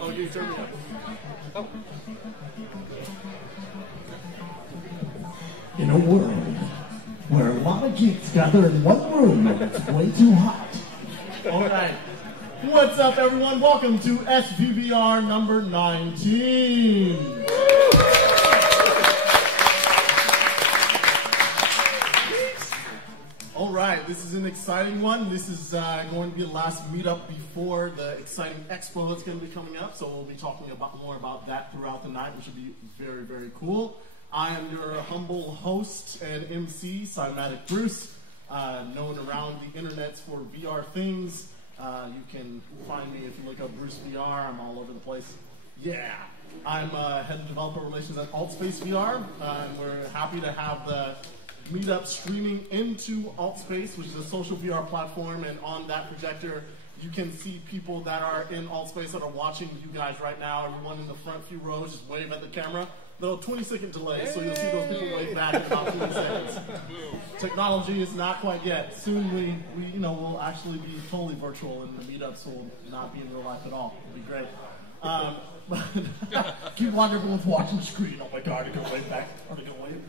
Oh, you turned me up. Oh. In a world where a lot of geeks gather in one room and it's way too hot. All right. What's up, everyone? Welcome to SVVR number 19. All right, this is an exciting one. This is going to be the last meetup before the exciting expo that's going to be coming up. So we'll be talking more about that throughout the night, which will be very, very cool. I am your humble host and MC, Cymatic Bruce, known around the internets for VR things. You can find me if you look up Bruce VR. I'm all over the place. Yeah. I'm head of developer relations at SpaceVR, and we're happy to have the Meetup streaming into AltSpace, which is a social VR platform, and on that projector you can see people that are in AltSpace that are watching you guys right now. Everyone in the front few rows just wave at the camera. Little 20-second delay, so you'll see those people wave back in about 20 seconds. Technology is not quite yet. Soon we will actually be totally virtual, and the meetups will not be in real life at all. It'll be great. Keep wondering everyone's watching the screen. Oh my God, they're gonna wave back. Are they gonna wave?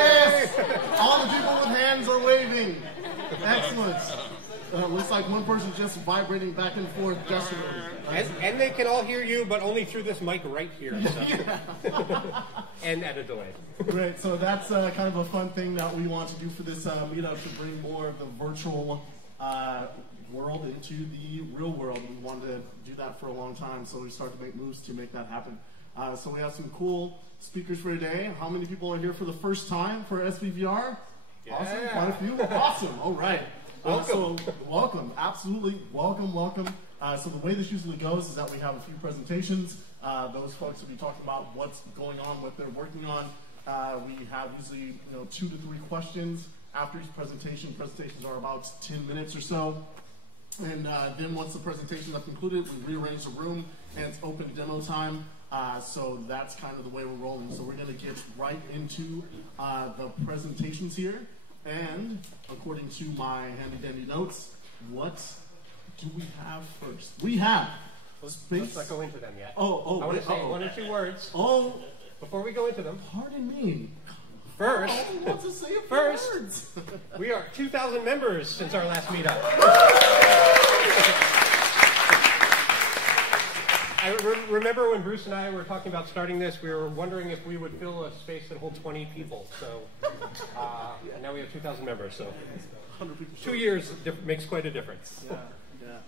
Yes! All the people with hands are waving. Excellent. Looks like one person just vibrating back and forth decibels. And they can all hear you, but only through this mic right here. So. Yeah. And at a delay. Great. So that's kind of a fun thing that we want to do for this meetup, to bring more of the virtual world into the real world. We wanted to do that for a long time, so we started to make moves to make that happen. So we have some cool speakers for today. How many people are here for the first time for SVVR? Yeah. Awesome, quite a few. Awesome, all right. Welcome, absolutely, welcome. So the way this usually goes is that we have a few presentations. Those folks will be talking about what's going on, what they're working on. We have usually 2 to 3 questions after each presentation. Presentations are about 10 minutes or so. And then once the presentations are concluded, we rearrange the room and it's open demo time. So that's kind of the way we're rolling. So we're going to get right into the presentations here. And according to my handy-dandy notes, what do we have first? We have space. Let's not go into them yet. I want to say 1 or 2 words. Before we go into them. Pardon me. First, I want to say a few words. We are 2,000 members since our last meetup. I remember when Bruce and I were talking about starting this, we were wondering if we would fill a space that holds 20 people. So and now we have 2,000 members. So 2 years makes quite a difference. Yeah.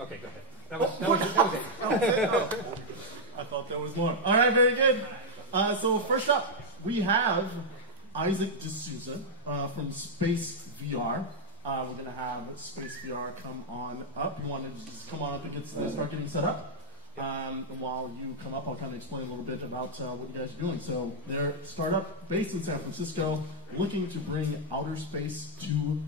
Okay, go ahead. That was it. I thought there was more. All right, very good. So first up, we have Isaac DeSouza from SpaceVR. We're going to have SpaceVR come on up. You want to just come on up and start getting set up? While you come up, I'll kind of explain a little bit about what you guys are doing. So they're a startup based in San Francisco, looking to bring outer space to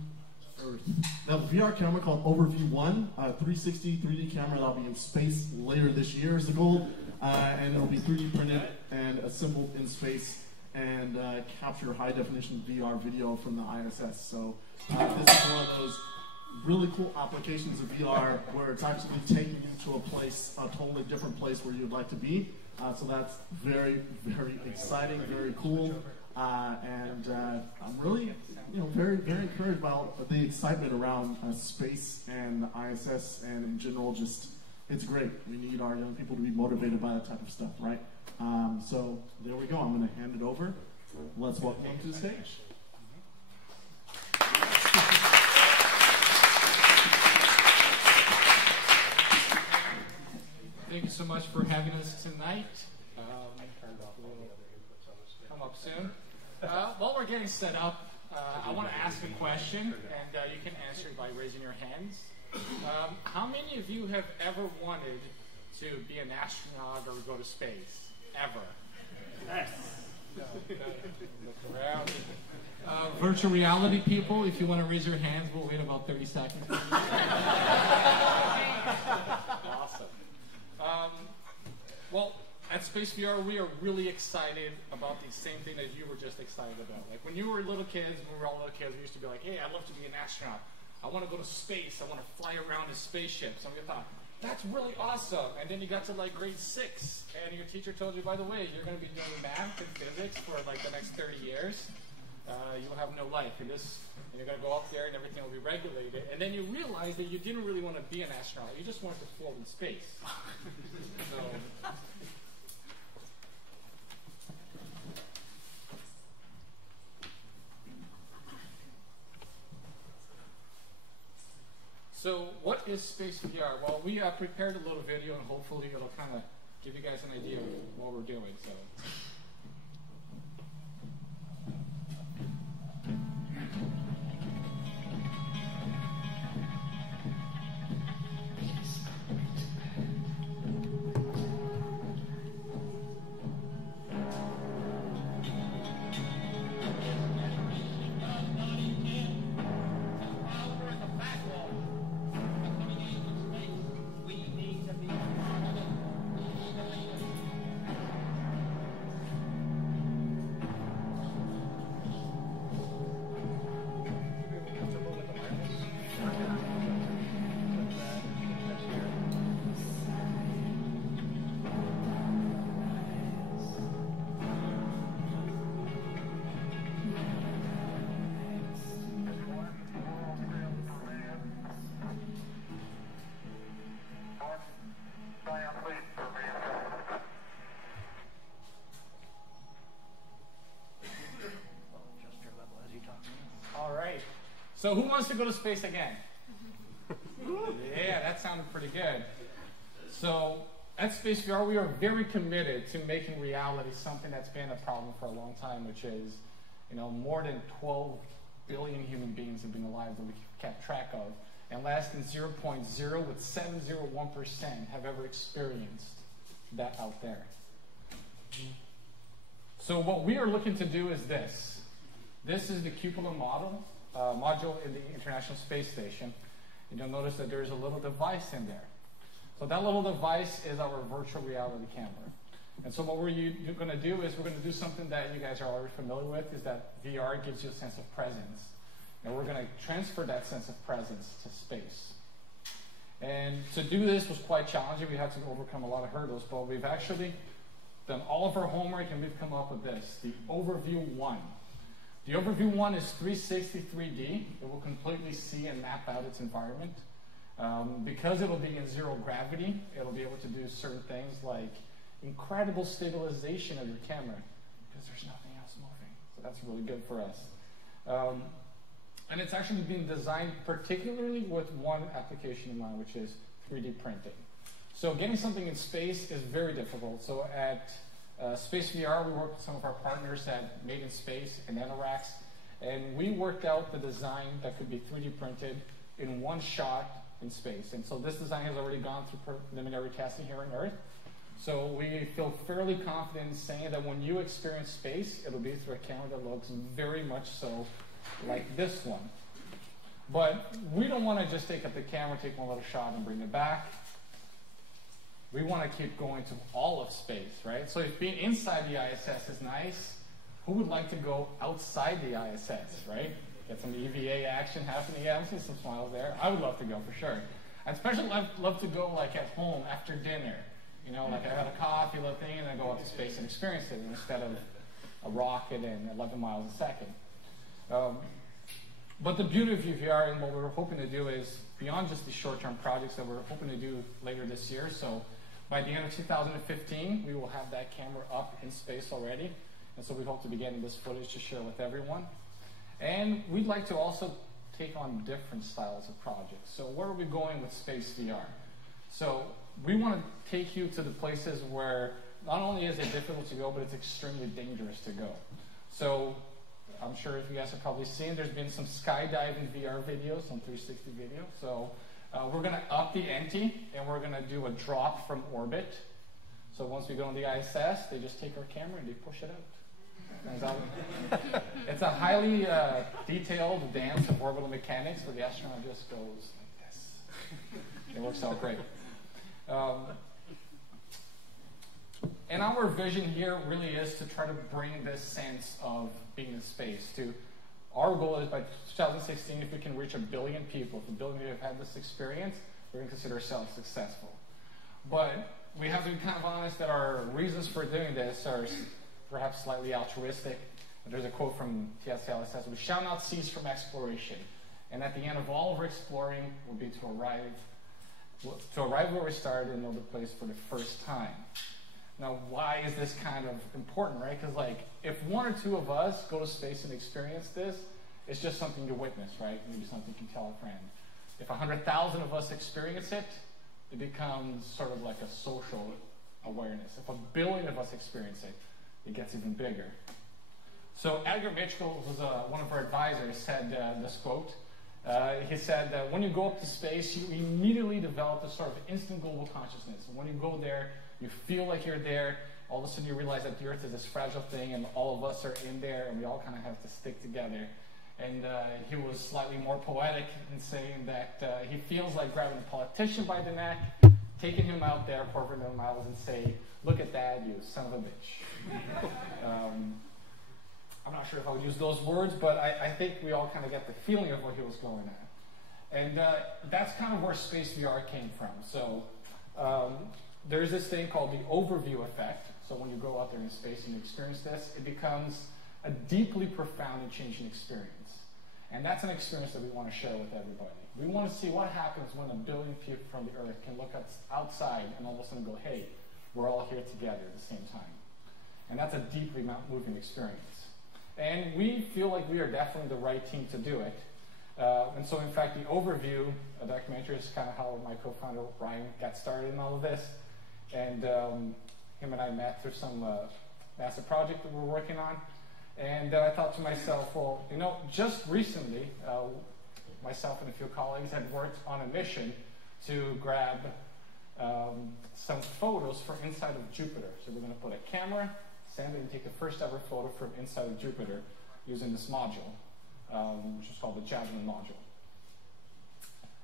Earth. They have a VR camera called Overview 1, 360 3D camera that'll be in space later this year is the goal. And it'll be 3D printed and assembled in space and capture high definition VR video from the ISS. So this is one of those really cool applications of VR where it's actually taking you to a place, a totally different place where you'd like to be. So that's very, very exciting, very cool. And I'm really, very, very encouraged about the excitement around space and the ISS and in general, just, it's great. We need our young people to be motivated by that type of stuff, right? So there we go. I'm going to hand it over. Let's welcome them to the stage. Thank you so much for having us tonight. Come up soon. While we're getting set up, I want to ask a question, and you can answer it by raising your hands. How many of you have ever wanted to be an astronaut or go to space? Ever? Yes. Look around. Virtual reality people, if you want to raise your hands, we'll wait about 30 seconds. Awesome. Well, at SpaceVR, we are really excited about the same thing that you were just excited about. Like when you were little kids, when we were all little kids, we used to be like, hey, I'd love to be an astronaut. I want to go to space. I want to fly around in spaceships. And we thought, that's really awesome. And then you got to like grade 6, and your teacher told you, by the way, you're going to be doing math and physics for like the next 30 years. You'll have no life. And you're going to go up there, and everything will be regulated. And then you realize that you didn't really want to be an astronaut. You just wanted to float in space. So what is SpaceVR? Well, we prepared a little video, and hopefully it'll kind of give you guys an idea of what we're doing. So. So who wants to go to space again? Yeah, that sounded pretty good. So at SpaceVR, we are very committed to making reality something that's been a problem for a long time, which is, more than 12 billion human beings have been alive that we kept track of, and less than 0.0701% have ever experienced that out there. So what we are looking to do is this. This is the cupola module in the International Space Station. And you'll notice that there's a little device in there. So that little device is our virtual reality camera. And so what we're going to do is we're going to do something that you guys are already familiar with, is that VR gives you a sense of presence. And we're going to transfer that sense of presence to space. And to do this was quite challenging. We had to overcome a lot of hurdles, but we've actually done all of our homework, and we've come up with this, the Overview 1. The Overview 1 is 360 3D. It will completely see and map out its environment. Because it will be in zero gravity, it'll be able to do certain things like incredible stabilization of your camera, because there's nothing else moving. So that's really good for us. And it's actually been designed particularly with one application in mind, which is 3D printing. So getting something in space is very difficult. So at SpaceVR, we worked with some of our partners at Made in Space and Enerax, and we worked out the design that could be 3D printed in one shot in space. And so this design has already gone through preliminary testing here on Earth. So we feel fairly confident in saying that when you experience space, it'll be through a camera that looks very much so like this one. But we don't want to just take up the camera, take one little shot, and bring it back. We want to keep going to all of space, right? So if being inside the ISS is nice, who would like to go outside the ISS, right? Get some EVA action happening. Yeah, I'm seeing some smiles there. I would love to go for sure. I'd especially love to go like at home after dinner. Like I had a coffee, little thing, and then go out to space and experience it instead of a rocket and 11 miles a second. But the beauty of VR and what we're hoping to do is beyond just the short-term projects that we're hoping to do later this year. So by the end of 2015, we will have that camera up in space already. And so we hope to be getting this footage to share with everyone. And we'd like to also take on different styles of projects. So where are we going with SpaceVR? So we want to take you to the places where not only is it difficult to go, but it's extremely dangerous to go. So I'm sure if you guys have probably seen, there's been some skydiving VR videos, some 360 video. So we're going to up the ante, and we're going to do a drop from orbit. So once we go on the ISS, they just take our camera and they push it out. It's a highly detailed dance of orbital mechanics, where the astronaut just goes like this. It works out great. And our vision here really is to try to bring this sense of being in space, to our goal is by 2016, if we can reach 1 billion people, if 1 billion people have had this experience, we're going to consider ourselves successful. But we have to be kind of honest that our reasons for doing this are perhaps slightly altruistic. There's a quote from TSL that says, "We shall not cease from exploration, and at the end of all of our exploring will be to arrive where we started and know the place for the first time." Now, why is this kind of important, right? Because like, if 1 or 2 of us go to space and experience this, it's just something to witness, right? Maybe something you can tell a friend. If 100,000 of us experience it, it becomes sort of like a social awareness. If 1 billion of us experience it, it gets even bigger. So Edgar Mitchell, who's one of our advisors, said this quote. He said that when you go up to space, you immediately develop a sort of instant global consciousness. And when you go there, you feel like you're there. All of a sudden you realize that the Earth is this fragile thing and all of us are in there and we all kind of have to stick together. And he was slightly more poetic in saying that he feels like grabbing a politician by the neck, taking him out there, 400 miles, and say, "Look at that, you son of a bitch." I'm not sure if I would use those words, but I think we all kind of get the feeling of what he was going at. And that's kind of where SpaceVR came from. So there's this thing called the overview effect. So when you go out there in space and you experience this, it becomes a deeply profound and changing experience. And that's an experience that we want to share with everybody. We want to see what happens when 1 billion people from the Earth can look outside and all of a sudden go, "Hey, we're all here together at the same time." And that's a deeply moving experience. And we feel like we are definitely the right team to do it. And so, in fact, the overview, a documentary, is kind of how my co-founder, Ryan, got started in all of this. And him and I met through some NASA project that we're working on. And I thought to myself, well, you know, just recently, myself and a few colleagues had worked on a mission to grab some photos from inside of Jupiter. So we're going to put a camera, stand and take the first ever photo from inside of Jupiter using this module, which is called the Javelin module.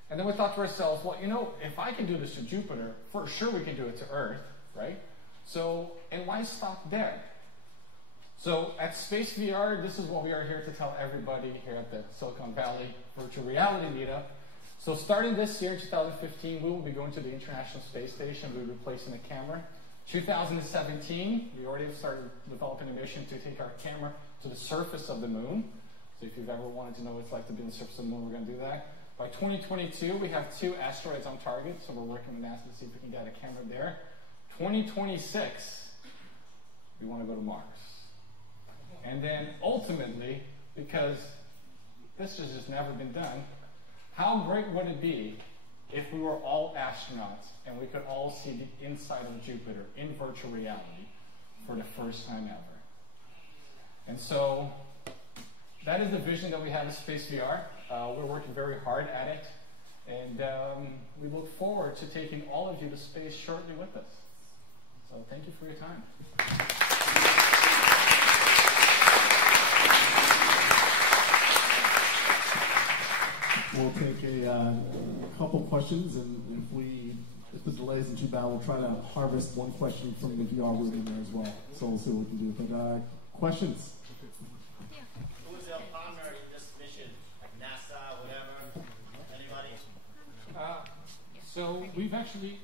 And then we thought to ourselves, well, you know, if I can do this to Jupiter, for sure we can do it to Earth, right? So, and why stop there? So at SpaceVR, this is what we are here to tell everybody here at the Silicon Valley Virtual Reality Meetup. So starting this year, 2015, we will be going to the International Space Station. We'll be replacing the camera. 2017, we already have started developing a mission to take our camera to the surface of the moon. So if you've ever wanted to know what it's like to be on the surface of the moon, we're going to do that. By 2022, we have 2 asteroids on target, so we're working with NASA to see if we can get a camera there. 2026, we want to go to Mars. And then ultimately, because this has just never been done, how great would it be if we were all astronauts and we could all see the inside of Jupiter in virtual reality for the first time ever? And so that is the vision that we have at SpaceVR. We're working very hard at it, and we look forward to taking all of you to space shortly with us. So thank you for your time. We'll take a couple questions, and if the delay isn't too bad, we'll try to harvest one question from the VR room in there as well. So we'll see what we can do. But questions? Who is your partner in this mission? Like NASA, whatever? Anybody? So we've actually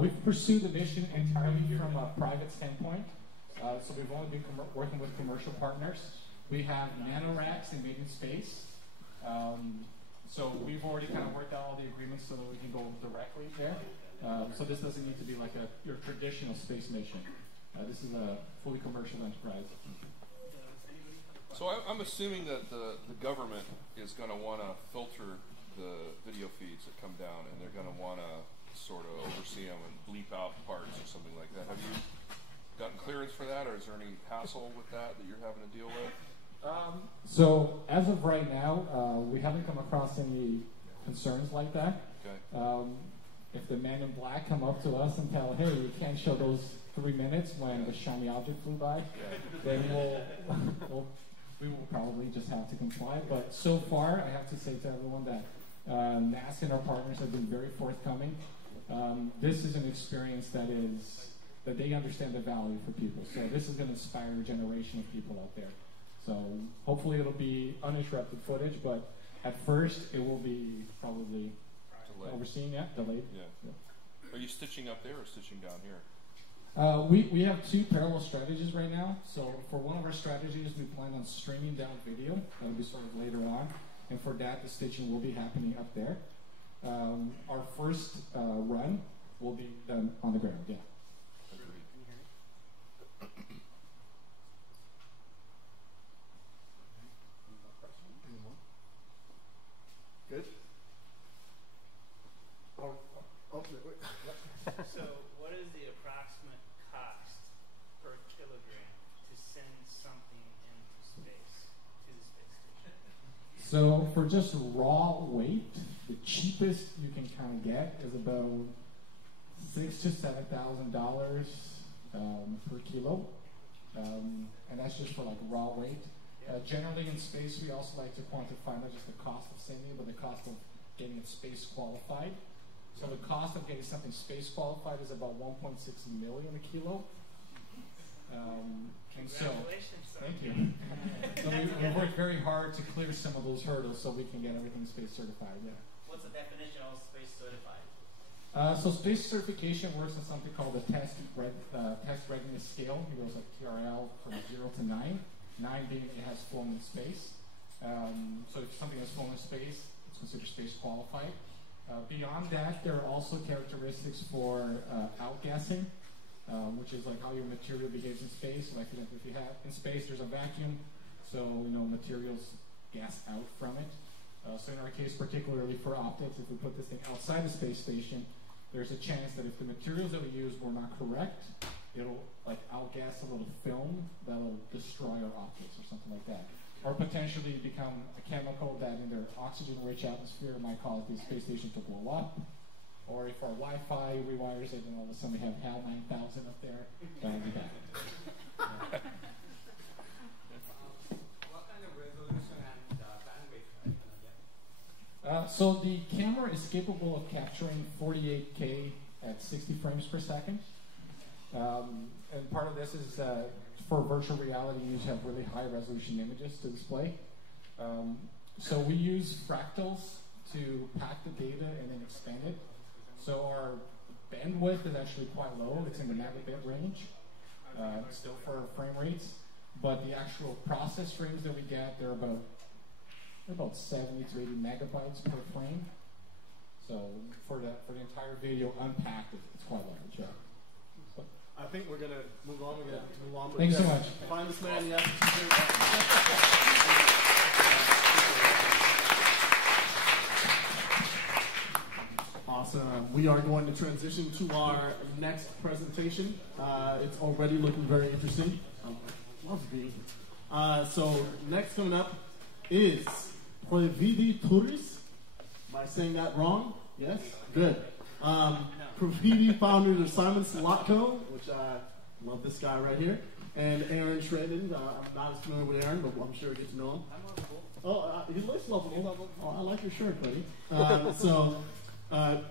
we've pursued the mission entirely from a private standpoint. So we've only been working with commercial partners. We have nanoracks and made in space. So we've already kind of worked out all the agreements so that we can go directly there. So this doesn't need to be like your traditional space mission. This is a fully commercial enterprise. So I'm assuming that the government is going to want to filter the video feeds that come down, and they're going to want to sort of oversee them and bleep out parts or something like that. Have you gotten clearance for that, or is there any hassle with that you're having to deal with? So as of right now, we haven't come across any concerns like that. Okay. If the men in black come up to us and tell, hey, you can't show those 3 minutes when the shiny object flew by, then we will probably just have to comply. But so far, I have to say to everyone that NASA and our partners have been very forthcoming. This is an experience that they understand the value for people. So this is going to inspire a generation of people out there. So hopefully it'll be uninterrupted footage, but at first it will be probably overseen, delayed. Yeah. Are you stitching up there or stitching down here? We have two parallel strategies right now. So for one of our strategies, we plan on streaming down video. That'll be sort of later on. And for that, the stitching will be happening up there. Our first run will be done on the ground, yeah. Good? Wait. So, what is the approximate cost per kilogram to send something into space, to the space station? So for just raw weight, the cheapest you can kind of get is about $6,000 to $7,000 per kilo, and that's just for like raw weight. Generally in space, we also like to quantify not just the cost of sending it, but the cost of getting it space qualified. So the cost of getting something space qualified is about 1.6 million a kilo. And so, thank you. So we worked very hard to clear some of those hurdles so we can get everything space certified. Yeah. What's the definition of space certified? So space certification works on something called the test readiness scale. It goes like TRL from 0 to 9. 9 being it has flown in space. So if something has flown in space, it's considered space qualified. Beyond that, there are also characteristics for outgassing, which is like how your material behaves in space. Like if you have in space, there's a vacuum, so materials gas out from it. So in our case, particularly for optics, if we put this thing outside the space station, there's a chance that if the materials that we use were not correct, it'll like outgas a little film that'll destroy our optics or something like that. Or potentially become a chemical that in their oxygen-rich atmosphere might cause the space station to blow up. Or if our Wi-Fi rewires it and all of a sudden we have HAL 9000 up there, that'll be bad. What kind of resolution and bandwidth are you going to get? So the camera is capable of capturing 48K at 60 frames per second. And part of this is for virtual reality, you have really high resolution images to display. So we use fractals to pack the data and then expand it. So our bandwidth is actually quite low. It's in the megabit range, still for frame rates. But the actual process frames that we get, they're about 70 to 80 megabytes per frame. So for the entire video unpacked, it's quite large. Yeah. I think we're going to move on. We're going to move on. Thanks so much. Find this man. Awesome. We are going to transition to our next presentation. It's already looking very interesting. Love being. So next coming up is Previdi Touris. Am I saying that wrong? Yes? Good. Previdi founder of Simon Slotko, which I love this guy right here, and Aaron Shredden. I'm not as familiar with Aaron, but I'm sure you get to know him. I'm lovable. Oh, he looks lovable. Oh, I like your shirt, buddy.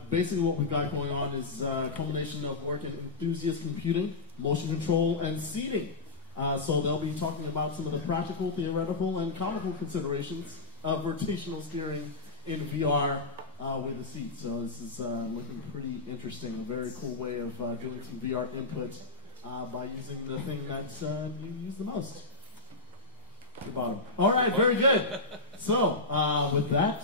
Basically what we've got going on is a combination of work in enthusiast computing, motion control, and seating. So they'll be talking about some of the practical, theoretical, and comical considerations of rotational steering in VR with the seat. So this is looking pretty interesting. A very cool way of doing some VR input by using the thing that you use the most. The bottom. All right, very good. So with that,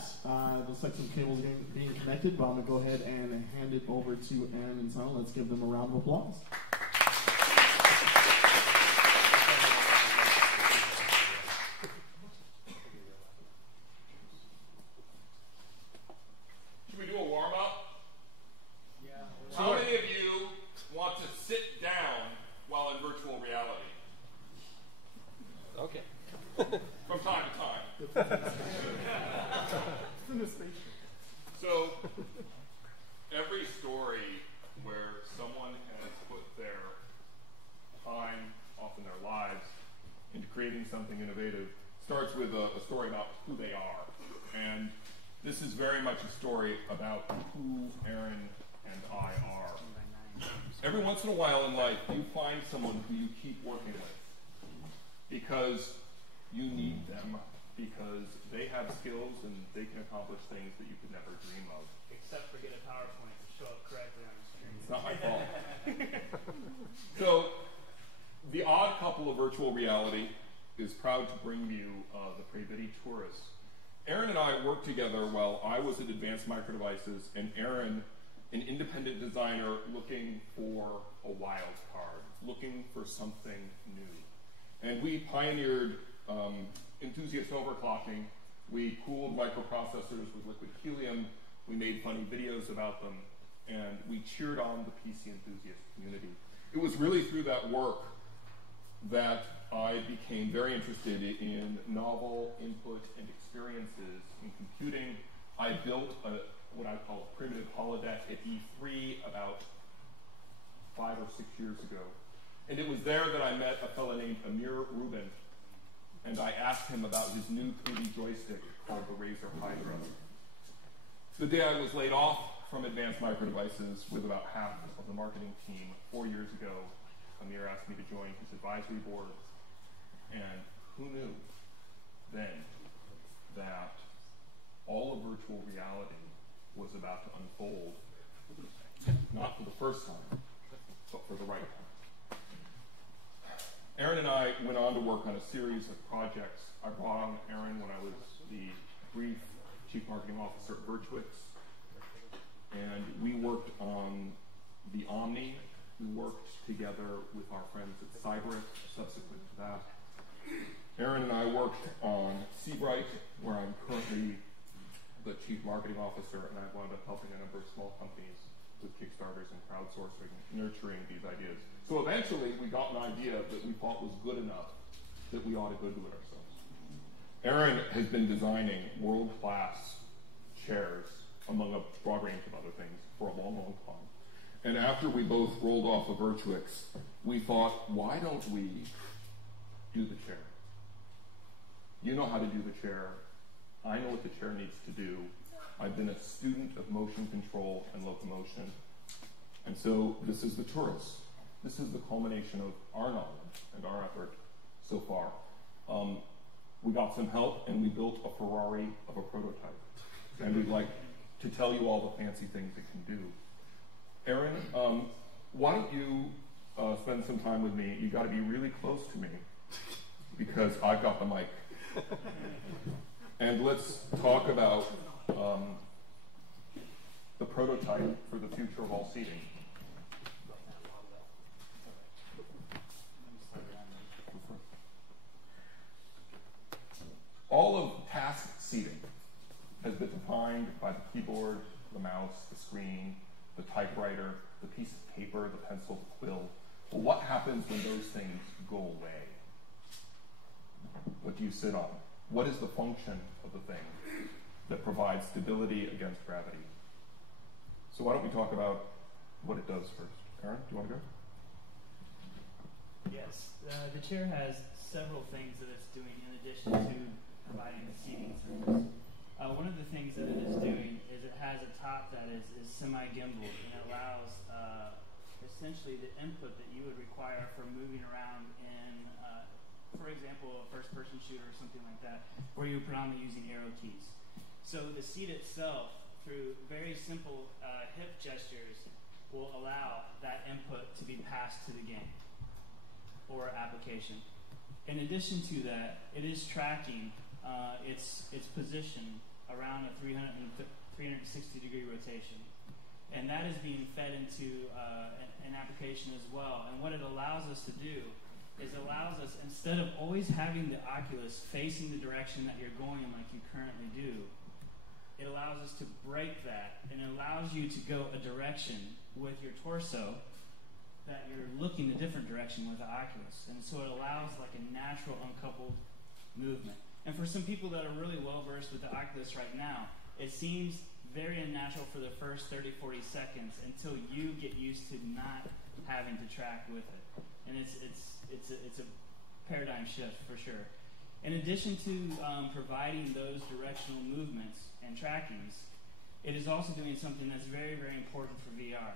looks like some cables are being connected, but I'm going to go ahead and hand it over to Aaron and Simon. Let's give them a round of applause. Should we do a warm-up? Yeah. How many of you want to sit down while in virtual reality? Okay. From time to time. So, every story where someone has put their time, often their lives, into creating something innovative starts with a story about who they are. And this is very much a story about who Aaron and I are. Every once in a while in life, you find someone who you keep working with. Because you need them because they have skills and they can accomplish things that you could never dream of. Except for get a PowerPoint to show up correctly on the screen. It's not my fault. So, the odd couple of virtual reality is proud to bring you the Previti Tourist. Aaron and I worked together while I was at Advanced Micro Devices, and Aaron, an independent designer looking for a wild card, looking for something new. And we pioneered enthusiast overclocking. We cooled microprocessors with liquid helium. We made funny videos about them, and we cheered on the PC enthusiast community. It was really through that work that I became very interested in novel input and experiences in computing. I built what I call a primitive holodeck at E3 about 5 or 6 years ago. And it was there that I met a fellow named Amir Rubin, and I asked him about his new 3D joystick called the Razer Hydra. The day I was laid off from Advanced Micro Devices with about half of the marketing team 4 years ago, Amir asked me to join his advisory board. And who knew then that all of virtual reality was about to unfold, not for the first time, but for the right time. Aaron and I went on to work on a series of projects. I brought on Aaron when I was the brief chief marketing officer at Virtuix, and we worked on the Omni. We worked together with our friends at Cyberus subsequent to that. Aaron and I worked on Seabright, where I'm currently the chief marketing officer, and I've wound up helping a number of small companies with Kickstarters and crowdsourcing, nurturing these ideas. So eventually we got an idea that we thought was good enough that we ought to go do it ourselves. Aaron has been designing world-class chairs, among a broad range of other things, for a long, long time. And after we both rolled off of Virtuix, we thought, why don't we do the chair? You know how to do the chair. I know what the chair needs to do. I've been a student of motion control and locomotion. And so this is the Tourist. This is the culmination of our knowledge and our effort so far. We got some help, and we built a Ferrari of a prototype. And we'd like to tell you all the fancy things it can do. Aaron, why don't you spend some time with me? You got to be really close to me because I've got the mic. And let's talk about the prototype for the future of all seating. All of task seating has been defined by the keyboard, the mouse, the screen, the typewriter, the piece of paper, the pencil, the quill. Well, what happens when those things go away? What do you sit on? What is the function of the thing that provides stability against gravity? So why don't we talk about what it does first? Aaron, do you want to go? Yes, the chair has several things that it's doing in addition to providing the seating service. One of the things that it is doing is it has a top that is semi-gimbaled, and it allows essentially the input that you would require for moving around in, for example, a first-person shooter or something like that, where you're predominantly using arrow keys. So the seat itself, through very simple hip gestures, will allow that input to be passed to the game or application. In addition to that, it is tracking its position around a 360-degree rotation. And that is being fed into an application as well. And what it allows us to do is it allows us, instead of always having the Oculus facing the direction that you're going like you currently do, it allows us to break that, and it allows you to go a direction with your torso that you're looking a different direction with the Oculus. And so it allows like a natural uncoupled movement. And for some people that are really well versed with the Oculus right now, it seems very unnatural for the first 30, 40 seconds until you get used to not having to track with it. And it's a paradigm shift for sure. In addition to providing those directional movements and trackings, it is also doing something that's very, very important for VR.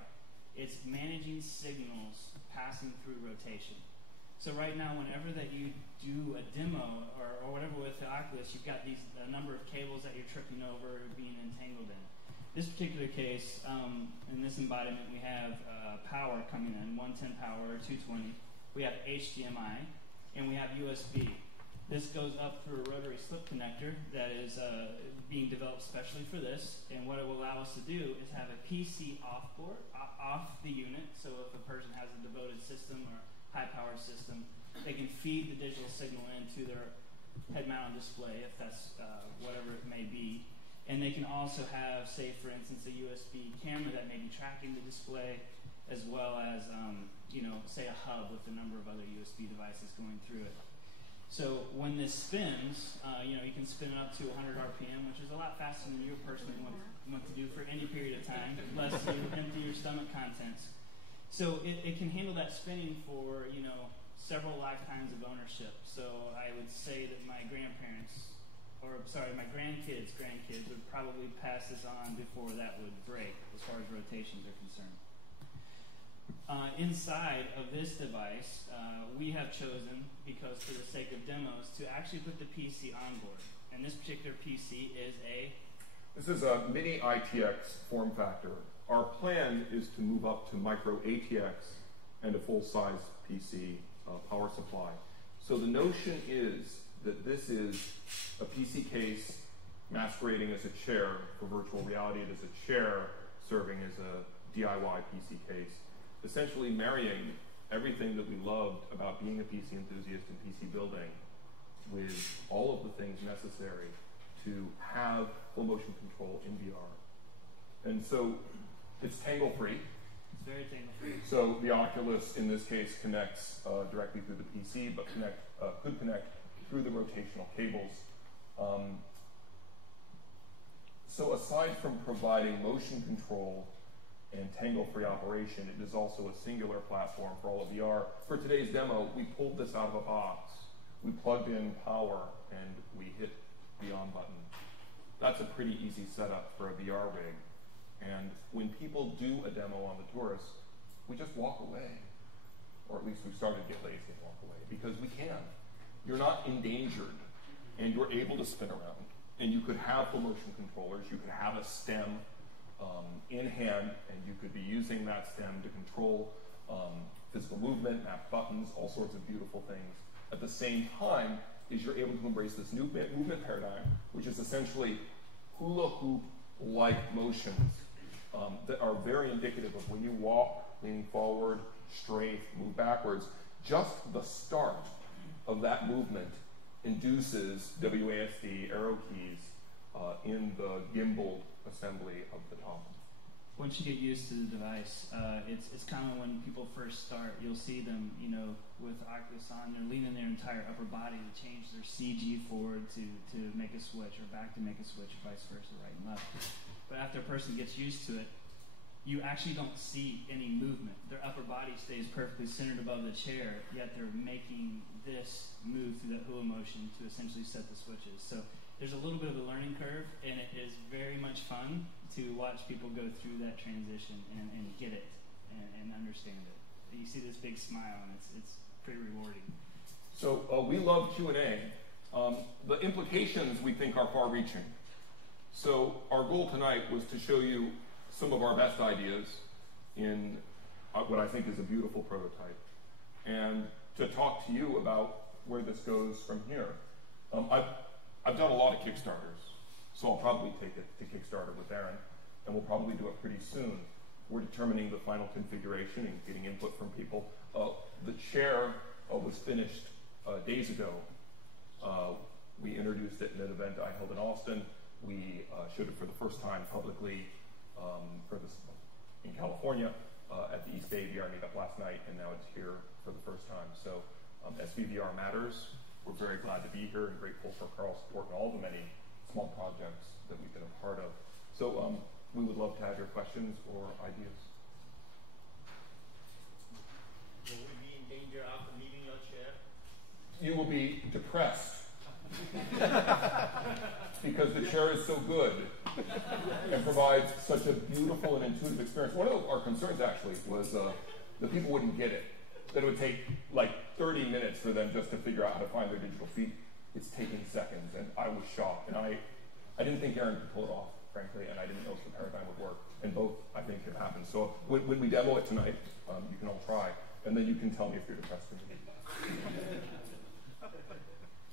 It's managing signals passing through rotation. So right now, whenever that you do a demo or whatever with the Oculus, you've got a number of cables that you're tripping over or being entangled in. This particular case, in this embodiment, we have power coming in, 110 power or 220. We have HDMI, and we have USB. This goes up through a rotary slip connector that is being developed specially for this. And what it will allow us to do is have a PC off the unit. So if a person has a devoted system or high-powered system, they can feed the digital signal into their head-mounted display, if that's whatever it may be. And they can also have, say, for instance, a USB camera that may be tracking the display, as well as, say, a hub with a number of other USB devices going through it. So when this spins, you can spin it up to 100 RPM, which is a lot faster than you personally want to do for any period of time, unless you empty your stomach contents. So it can handle that spinning for, several lifetimes of ownership. So I would say that my grandkids would probably pass this on before that would break, as far as rotations are concerned. Inside of this device, we have chosen, because for the sake of demos, to actually put the PC on board. And this particular PC is This is a mini ITX form factor. Our plan is to move up to micro ATX and a full-size PC power supply. So the notion is that this is a PC case masquerading as a chair. For virtual reality, it is a chair serving as a DIY PC case, essentially marrying everything that we loved about being a PC enthusiast and PC building with all of the things necessary to have full motion control in VR. And so it's tangle-free. It's very tangle-free. So the Oculus, in this case, connects directly through the PC, but could connect through the rotational cables. So aside from providing motion control and tangle-free operation, it is also a singular platform for all of VR. For today's demo, we pulled this out of a box. We plugged in power, and we hit the on button. That's a pretty easy setup for a VR rig. And when people do a demo on the Taurus, we just walk away. Or at least we've started to get lazy and walk away, because we can. You're not endangered, and you're able to spin around. And you could have full motion controllers. You could have a stem in hand, and you could be using that stem to control physical movement, map buttons, all sorts of beautiful things. At the same time, is you're able to embrace this new movement paradigm, which is essentially hula hoop-like motions that are very indicative of when you walk, leaning forward, straight, move backwards. Just the start of that movement induces WASD arrow keys in the gimbal assembly of the top. Once you get used to the device, it's common when people first start, you'll see them, with Oculus on, they're leaning their entire upper body to change their CG forward to make a switch, or back to make a switch, or vice versa, right and left. But after a person gets used to it, you actually don't see any movement. Their upper body stays perfectly centered above the chair, yet they're making this move through that hula motion to essentially set the switches. So there's a little bit of a learning curve, and it is very much fun to watch people go through that transition and get it and understand it. You see this big smile, and it's pretty rewarding. So we love Q&A. The implications we think are far-reaching. So our goal tonight was to show you some of our best ideas in what I think is a beautiful prototype, and to talk to you about where this goes from here. I've done a lot of Kickstarters, so I'll probably take it to Kickstarter with Aaron, and we'll probably do it pretty soon. We're determining the final configuration and getting input from people. The chair was finished days ago. We introduced it in an event I held in Austin. We showed it for the first time publicly in California at the East Bay VR Meetup last night, and now it's here for the first time. So SVVR matters. We're very glad to be here and grateful for Carl's support and all the many small projects that we've been a part of. So we would love to have your questions or ideas. Will we be in danger after leaving your chair? You will be depressed because the chair is so good and provides such a beautiful and intuitive experience. One of our concerns actually was that people wouldn't get it, that it would take like 30 minutes for them just to figure out how to find their digital feed. It's taking seconds, and I was shocked. And I didn't think Aaron could pull it off, frankly, and I didn't know if the paradigm would work. And both, I think, can happen. So when we demo it tonight, you can all try, and then you can tell me if you're depressed or not.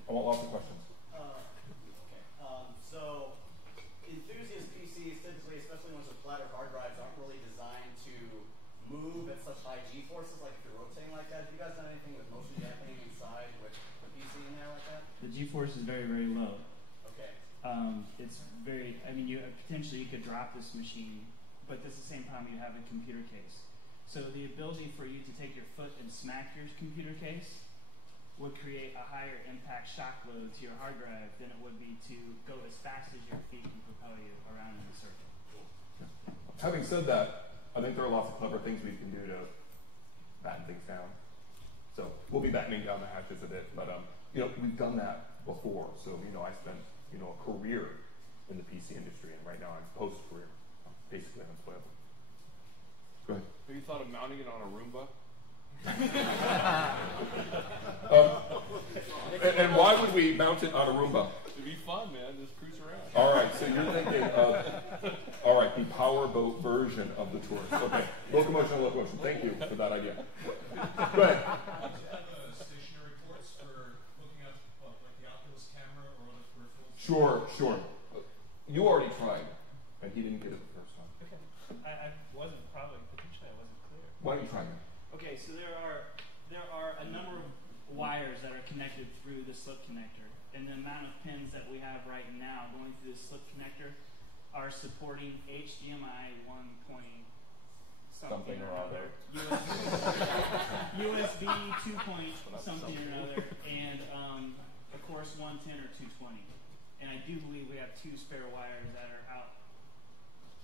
I want lots of questions. So enthusiast PCs typically, especially ones with flatter hard drives, aren't really designed to move at such high G forces, like if you're rotating like that. Have you guys done anything with motion dampening inside with the PC in there like that? The G force is very, very low. Okay. It's very, I mean, potentially you could drop this machine, but that's the same problem you have in computer case. So the ability for you to take your foot and smack your computer case would create a higher impact shock load to your hard drive than it would be to go as fast as your feet can propel you around in a circle. Having said that, I think there are lots of clever things we can do to batten things down. So we'll be battening down the hatches a bit, but we've done that before. So I spent a career in the PC industry, and right now I'm post-career, basically unemployable. Go ahead. Have you thought of mounting it on a Roomba? And why would we mount it on a Roomba? It'd be fun, man. Just cruise around. All right, so you're thinking of, the powerboat version of the tourist. Okay, locomotion. Thank you for that idea. Go ahead. Stationary ports for looking at like the Oculus camera or other peripherals? Sure. You already tried, and he didn't get it the first time. Okay. I wasn't potentially I wasn't clear. Why don't you try that? Okay, so there are a number of wires that are connected through the slip connector, and the amount of pins that we have right now going through the slip connector are supporting HDMI 1.0 something or other, USB 2 point something or other, and of course 110 or 220. And I do believe we have 2 spare wires that are out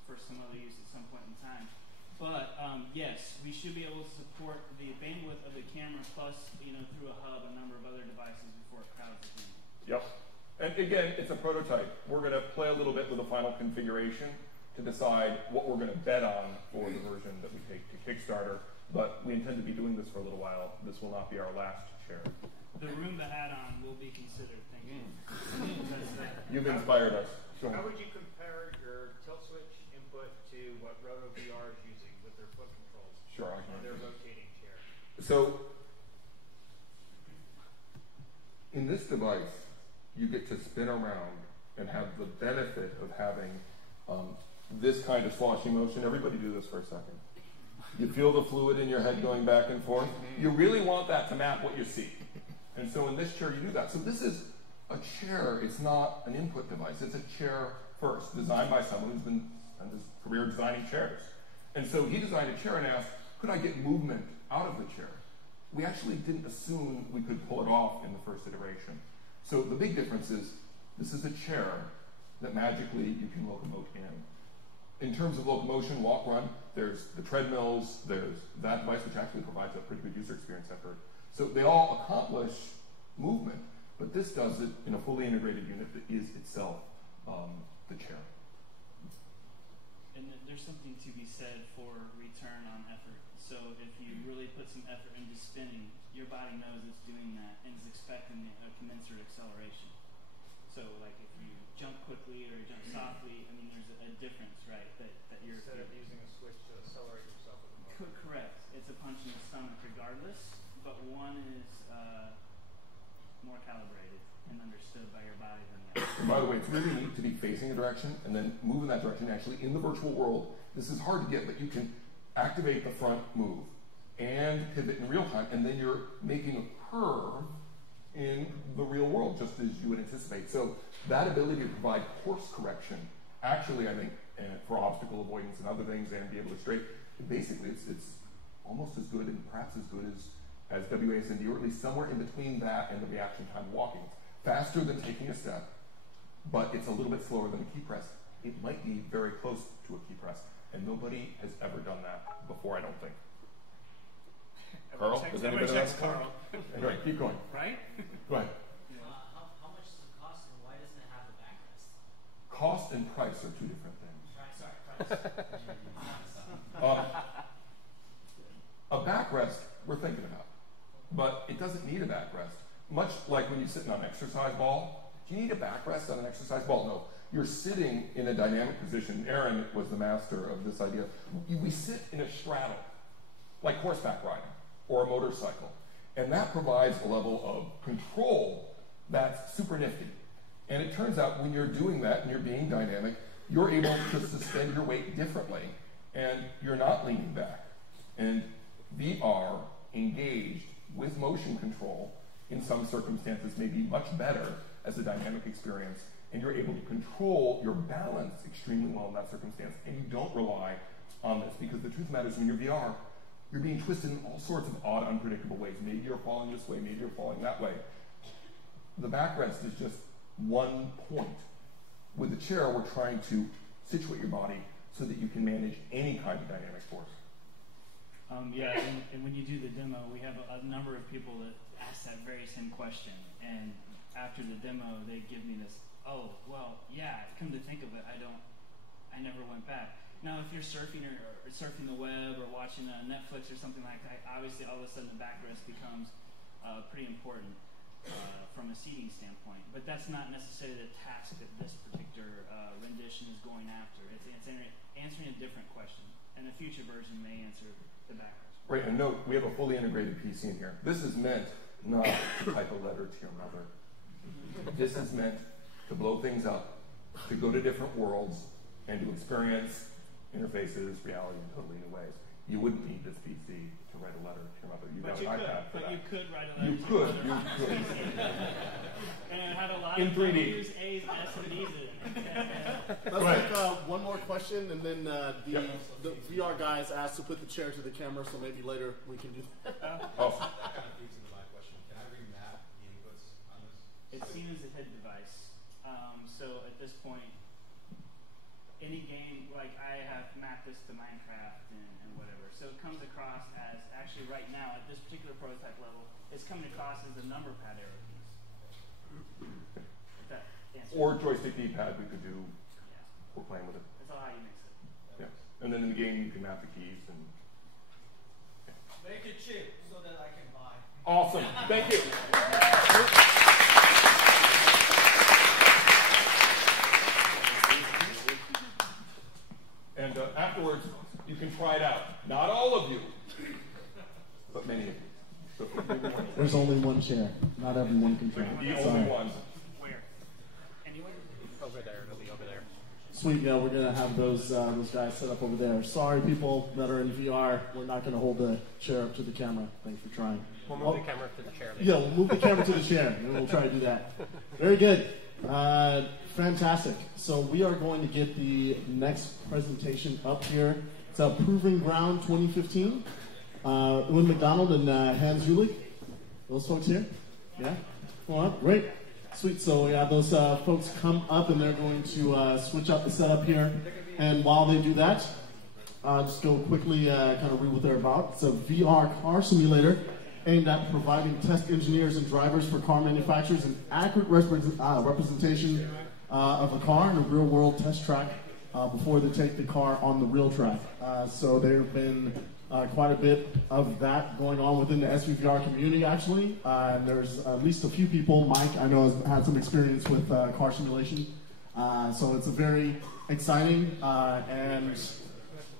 for some other use at some point in time. But yes, we should be able to support the bandwidth of the camera plus, through a hub, a number of other devices before it crowds the camera. Yep. And again, it's a prototype. We're going to play a little bit with the final configuration to decide what we're going to bet on for the version that we take to Kickstarter. But we intend to be doing this for a little while. This will not be our last chair. The Roomba add-on will be considered. Thank you. You've inspired us. How would you compare your tilt switch input to what RotoVR is using with their foot controls? Sure, I can. On their rotating chair. So, in this device, you get to spin around and have the benefit of having this kind of sloshing motion. Everybody do this for a second. You feel the fluid in your head going back and forth. You really want that to map what you see. And so in this chair, you do that. So this is a chair. It's not an input device. It's a chair first, designed by someone who's been spent his career designing chairs. And so he designed a chair and asked, could I get movement out of the chair? We actually didn't assume we could pull it off in the first iteration. So the big difference is this is a chair that magically you can locomote in. In terms of locomotion, walk, run, there's the treadmills, there's that device which actually provides a pretty good user experience effort. So they all accomplish movement, but this does it in a fully integrated unit that is itself the chair. And there's something to be said for return on effort. So if you really put some effort into spinning, your body knows it's doing that and is expecting a commensurate acceleration. So like if you jump quickly or you jump softly, I mean there's a difference, right? That you're Instead of using a switch to accelerate yourself with the motor. Correct. It's a punch in the stomach regardless, but one is more calibrated and understood by your body than the other. And by the way, it's really neat to be facing a direction and then move in that direction. Actually, in the virtual world, this is hard to get, but you can activate the front move and pivot in real time, and then you're making a curve in the real world, just as you would anticipate. So that ability to provide course correction, actually, I think, for obstacle avoidance and other things, and be able to straight, basically, it's almost as good and perhaps as good as WASD, or at least somewhere in between that and the reaction time walking. Faster than taking a step, but it's a little bit slower than a key press. It might be very close to a key press, and nobody has ever done that before, I don't think. Carl? Does anybody know? Carl. Great, keep going. Right? Go ahead. How much does it cost, and why doesn't it have a backrest? Cost and price are two different things. Sorry, price. A backrest, we're thinking about. But it doesn't need a backrest. Much like when you sit on an exercise ball, do you need a backrest on an exercise ball? No. You're sitting in a dynamic position. Aaron was the master of this idea. We sit in a straddle, like horseback riding or a motorcycle. And that provides a level of control that's super nifty. And it turns out when you're doing that and you're being dynamic, you're able to suspend your weight differently, and you're not leaning back. And VR engaged with motion control in some circumstances may be much better as a dynamic experience, and you're able to control your balance extremely well in that circumstance, and you don't rely on this, because the truth of the matter is when you're VR, you're being twisted in all sorts of odd, unpredictable ways. Maybe you're falling this way, maybe you're falling that way. The backrest is just one point. With the chair, we're trying to situate your body so that you can manage any kind of dynamic force. Yeah, and when you do the demo, we have a number of people that ask that very same question. And after the demo, they give me this, oh, well, yeah, come to think of it, I never went back. Now, if you're surfing or surfing the web or watching Netflix or something like that, obviously all of a sudden the backrest becomes pretty important from a seating standpoint. But that's not necessarily the task that this particular rendition is going after. It's answering a different question. And the future version may answer the backrest. Right, and note, we have a fully integrated PC in here. This is meant not to type a letter to your mother. This is meant to blow things up, to go to different worlds, and to experience interfaces, reality in totally new ways. You wouldn't need this PC to write a letter to your mother. You got an iPad for that. You could write a letter You to could. your mother. And it had a lot In of 3D. W's, A's, S, and D's in it. Let's take one more question, and then the VR guys asked to put the chair to the camera, so maybe later we can do that. Oh. That kind of feeds into my question. Can I remap the inputs on this? It's seen as a head device. So at this point, any game, like I have mapped this to Minecraft and whatever. So it comes across as, actually right now, at this particular prototype level, it's coming across as the number pad arrow keys. If that answers Or joystick D-pad, we could do. Yeah. We're playing with it. That's all how you mix it. Yeah. And then in the game, you can map the keys. And Make it cheap so that I can buy. awesome. Thank you. And afterwards, you can try it out. Not all of you, but many of you. So There's only one chair. Not everyone can try. the Sorry. only one. Where? Anywhere? Over there, it'll be over there. Sweet, yeah, we're gonna have those guys set up over there. Sorry, people that are in VR, we're not gonna hold the chair up to the camera. Thanks for trying. We'll move the camera to the chair later. Yeah, we'll move the camera to the chair, and we'll try to do that. Very good. Fantastic. So we are going to get the next presentation up here. It's a Proving Ground 2015. Euan Macdonald and Hans Uhlig. Those folks here? Yeah? Come on up. Great. Sweet. So yeah, those folks come up and they're going to switch up the setup here. And while they do that, just go quickly kind of read what they're about. It's a VR car simulator aimed at providing test engineers and drivers for car manufacturers an accurate representation of a car in a real-world test track before they take the car on the real track. So there have been quite a bit of that going on within the SVVR community, actually. And there's at least a few people. Mike, I know, has had some experience with car simulation. So it's a very exciting and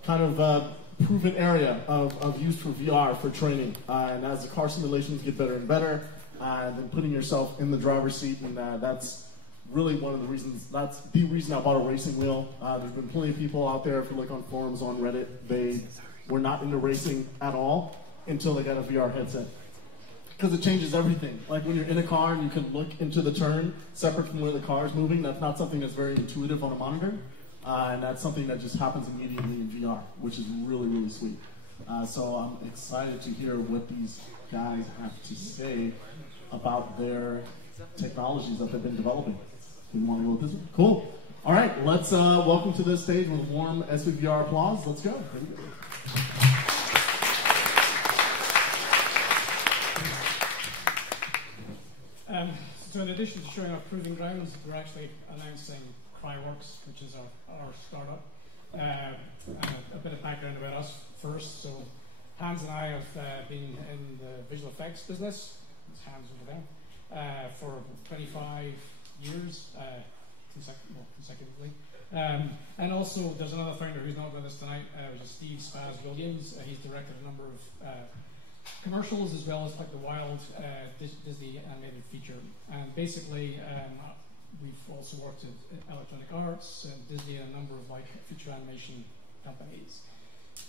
kind of proven area of use for VR for training. And as the car simulations get better and better, then putting yourself in the driver's seat, and that's really one of the reasons, that's the reason I bought a racing wheel. There's been plenty of people out there, if you look on forums on Reddit, they were not into racing at all until they got a VR headset. Because it changes everything. Like when you're in a car and you can look into the turn separate from where the car is moving, that's not something that's very intuitive on a monitor. And that's something that just happens immediately in VR, which is really, really sweet. So I'm excited to hear what these guys have to say about their technologies that they've been developing. You want to go with this one? Cool. All right, let's welcome to this stage with warm SVVR applause. Let's go. So in addition to showing off Proving Grounds, we're actually announcing Cryworks, which is our startup. A bit of background about us first. So Hans and I have been in the visual effects business his hands and everything, for 25 years, consecutively. And also, there's another founder who's not with us tonight, which is Steve Spaz Williams. He's directed a number of commercials as well as like the Wild Disney animated feature. And basically, we've also worked at Electronic Arts and Disney and a number of like feature animation companies.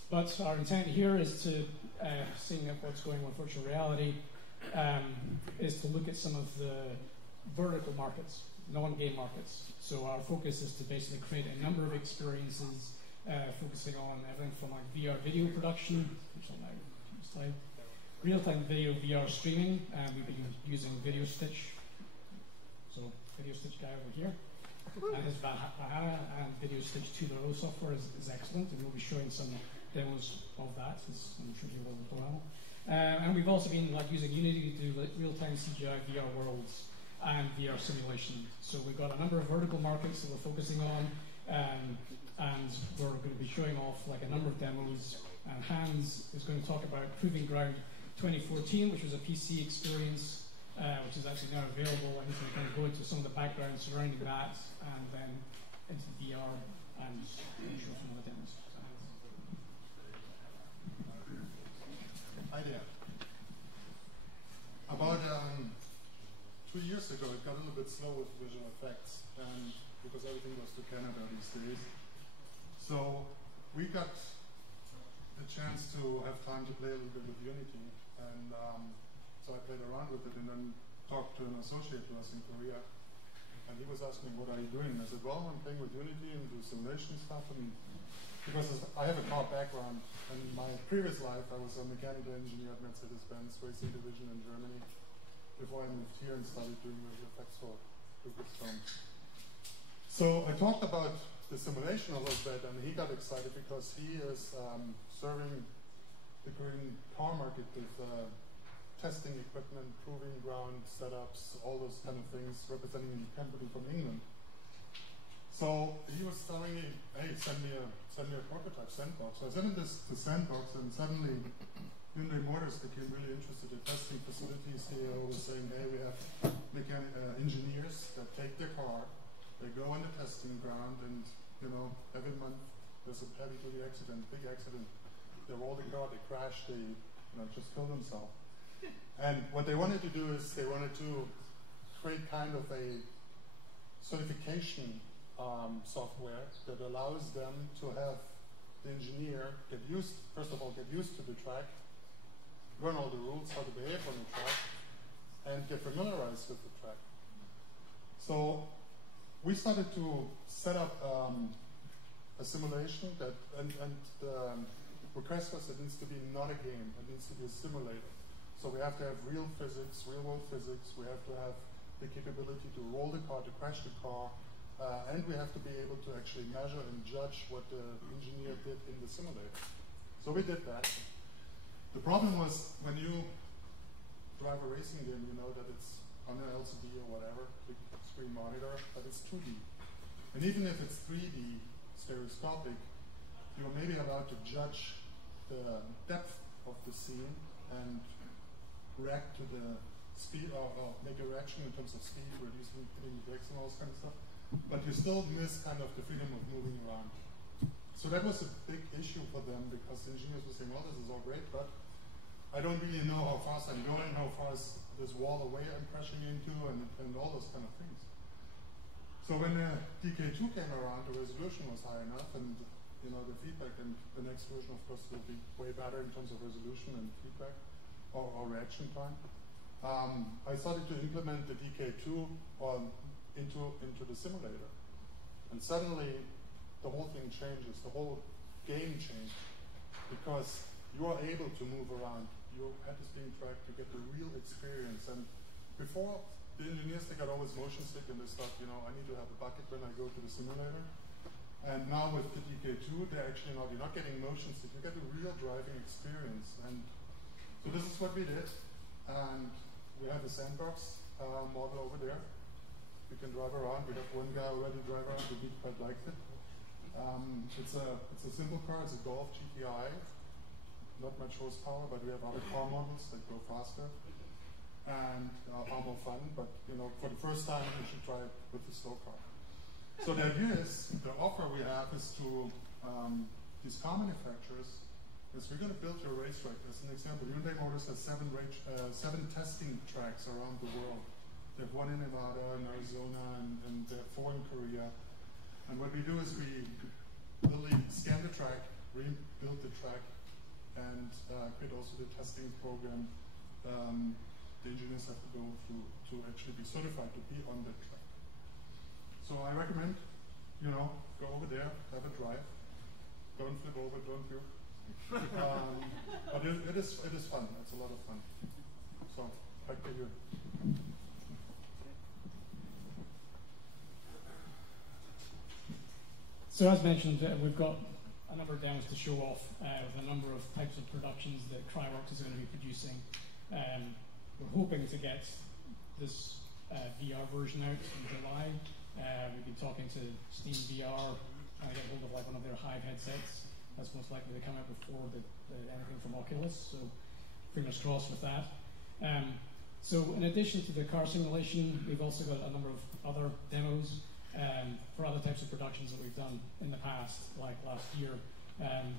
But our intent here is to, seeing at what's going on with virtual reality, is to look at some of the vertical markets, non-game markets. So our focus is to basically create a number of experiences, focusing on everything from like VR video production, which I'll now slide, real-time video VR streaming. We've been using Video Stitch. So Video Stitch guy over here, and his Vahana and Video Stitch 2.0 software is excellent, and we'll be showing some demos of that, as I'm sure you will as well. And we've also been like using Unity to do like, real-time CGI VR worlds and VR simulation. So we've got a number of vertical markets that we're focusing on, and we're going to be showing off like a number of demos. And Hans is going to talk about Proving Ground 2014, which was a PC experience, which is actually now available, and we can go into some of the background surrounding that, and then into VR and show some of the demos. Hi there. About 2 years ago, it got a little bit slow with visual effects, and because everything goes to Canada these days. So we got the chance to have time to play a little bit with Unity, and so I played around with it and then talked to an associate to us in Korea, and he was asking, what are you doing? And I said, well, I'm playing with Unity and do simulation stuff, and because I have a car background. In my previous life, I was a mechanical engineer at Mercedes-Benz Racing Division in Germany before I moved here and started doing visual effects for Lucasfilm. So I talked about the simulation a little bit, and he got excited because he is serving the Korean car market with testing equipment, proving ground setups, all those kind of things, representing a company from England. So he was telling me, hey, send me a prototype sandbox. So I sent him the sandbox, and suddenly Hyundai Motors became really interested in testing facilities. They were saying, hey, we have engineers that take their car, they go on the testing ground, and every month there's a heavy-duty accident, big accident. They roll the car, they crash, they just kill themselves. And what they wanted to do is they wanted to create kind of a certification software that allows them to have the engineer first of all, get used to the track, learn all the rules, how to behave on the track, and get familiarized with the track. So we started to set up a simulation and the request was it needs to be not a game, it needs to be a simulator. So we have to have real physics, real world physics, we have to have the capability to roll the car, to crash the car, and we have to be able to actually measure and judge what the engineer did in the simulator. So we did that. The problem was when you drive a racing game, you know that it's on an LCD or whatever, big screen monitor, but it's 2D. And even if it's 3D, stereoscopic, you're maybe allowed to judge the depth of the scene and react to the speed, or make a reaction in terms of speed, reducing, hitting the brakes and all this kind of stuff. But you still miss kind of the freedom of moving around. So that was a big issue for them because the engineers were saying, well, this is all great, but I don't really know how fast I'm going, how far is this wall away I'm crashing into, and all those kind of things. So when DK2 came around, the resolution was high enough, and the feedback, and the next version, of course, will be way better in terms of resolution and feedback or reaction time. I started to implement the DK2 into the simulator, and suddenly the whole thing changes. The whole game changed because you are able to move around. Your head is being tracked. You get the real experience. And before, the engineers, they got always motion sick, and they thought, I need to have a bucket when I go to the simulator. And now with the DK2, they're not getting motion sick. You get a real driving experience. And so this is what we did. And we have a sandbox model over there. You can drive around. We have one guy already drive around. He quite likes it. It's a simple car. It's a Golf GTI. Not much horsepower, but we have other car models that go faster. and are more fun. But for the first time, you should try it with the slow car. So the idea is, the offer we have is to these car manufacturers. Is we're going to build your racetrack. As an example, Hyundai Motors has 7 testing tracks around the world. They have 1 in Nevada, in Arizona, and they have 4 in Korea. And what we do is we literally scan the track, rebuild the track, and create also the testing program the engineers have to go through to actually be certified to be on that track. So I recommend, go over there, have a drive, don't flip over, don't puke. But it is fun. It's a lot of fun. So back to you. So as mentioned, we've got a number of demos to show off with a number of types of productions that Cryworks is going to be producing. We're hoping to get this VR version out in July. We've been talking to Steam VR, trying to get hold of one of their Hive headsets. That's most likely to come out before anything from Oculus, so fingers crossed with that. So in addition to the car simulation, we've also got a number of other demos for other types of productions that we've done in the past, like last year.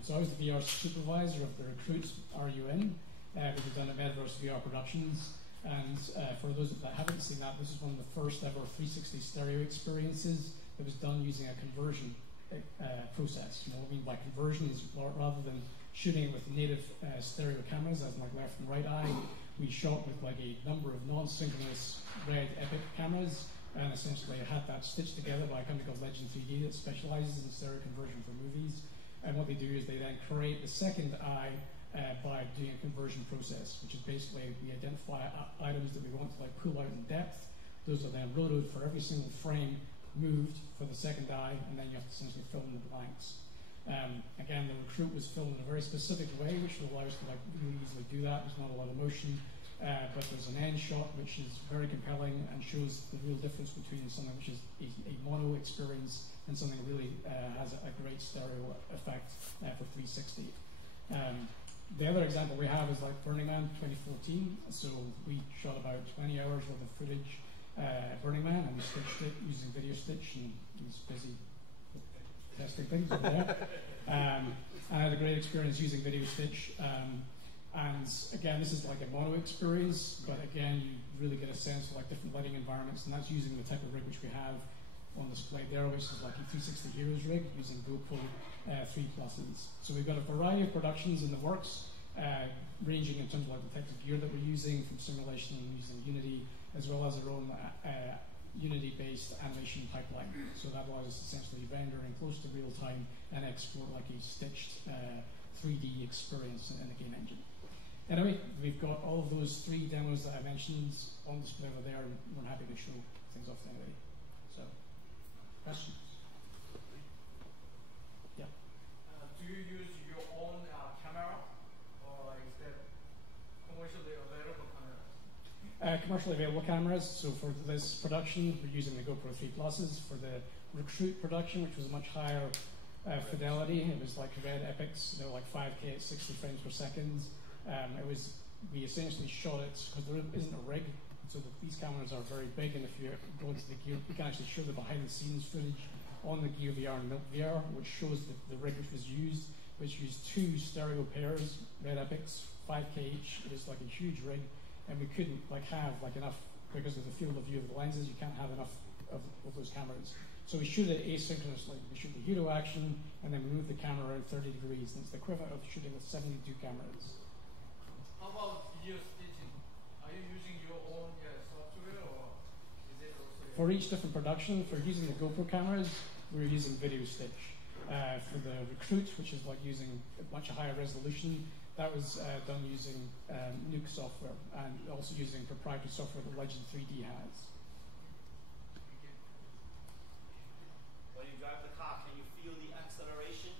So I was the VR supervisor of the Recruit RUN, which was done at Metaverse VR Productions. And for those that haven't seen that, this is one of the first ever 360 stereo experiences that was done using a conversion process. What I mean by conversion is rather than shooting with native stereo cameras, as my left and right eye, we shot with a number of non-synchronous red epic cameras, and essentially I had that stitched together by a company called Legend 3D that specializes in stereo conversion for movies. And what they do is they then create the second eye by doing a conversion process, which is basically we identify items that we want to pull out in depth. Those are then rotoed for every single frame moved for the second eye, and then you have to essentially fill in the blanks. Again, the Recruit was filmed in a very specific way, which will allow us to really easily do that. There's not a lot of motion, but there's an end shot which is very compelling and shows the real difference between something which is a mono experience and something that really has a great stereo effect for 360. The other example we have is Burning Man 2014. So we shot about 20 hours worth of footage Burning Man, and we stitched it using Video Stitch, and he's busy testing things over there. I had a great experience using Video Stitch, and again, this is a mono experience, but again, you really get a sense of different lighting environments, and that's using the type of rig which we have on display there, which is a 360 Heroes rig using GoPro 3 pluses. So we've got a variety of productions in the works, ranging in terms of the types of gear that we're using, from simulation using Unity, as well as our own Unity-based animation pipeline. So that allows us essentially rendering close to real time and export a stitched 3D experience in a game engine. Anyway, we've got all of those 3 demos that I mentioned on display over there, and we're happy to show things off to anybody. So, questions? Yeah. Do you use your own camera, or is that commercially available camera? Commercially available cameras. So for this production, we're using the GoPro 3 pluses. For the Recruit production, which was much higher fidelity, it was red epics. They were 5K at 60 frames per second. We essentially shot it because there isn't a rig, so these cameras are very big, and if you go into the gear, you can actually show the behind-the-scenes footage on the Gear VR and Milk VR, which shows the rig which used 2 stereo pairs, red epics, 5K each. It was a huge rig, and we couldn't have enough, because of the field of view of the lenses, you can't have enough of those cameras. So we shoot it asynchronously. We shoot the hero action, and then we move the camera around 30 degrees, and it's the equivalent of shooting with 72 cameras. How about video stitching? Are you using your own software, or is it also... For each different production, for using the GoPro cameras, we're using Video Stitch. For the Recruit, which is using a much higher resolution, that was done using Nuke software, and also using proprietary software that Legend 3D has. When you drive the car, can you feel the acceleration?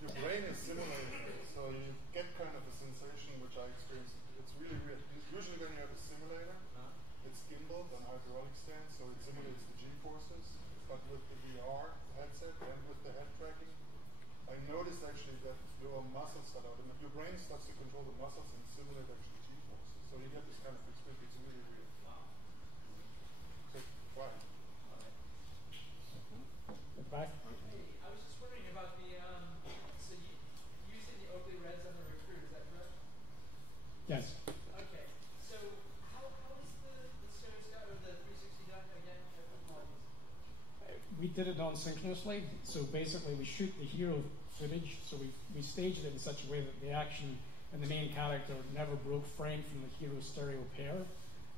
Your brain is simulated, so you get kind of a sensation which I experienced. It's really weird. Usually when you have a simulator, it's gimbaled on hydraulic stand, so it simulates the G-forces. But with the VR headset and with the head tracking, I noticed actually that your muscles start out, and your brain starts to control the muscles and simulate actually G-forces. So you get this kind of experience. It's really real. So, wow. Back. Hey, I was just wondering about the, so you said the Oakley Reds on the recruit, is that correct? Yes. Okay, so how is the stereoscope or the 360 done again? Apologies. We did it non-synchronously, so basically we shoot the hero footage, so we staged it in such a way that the action and the main character never broke frame from the hero stereo pair.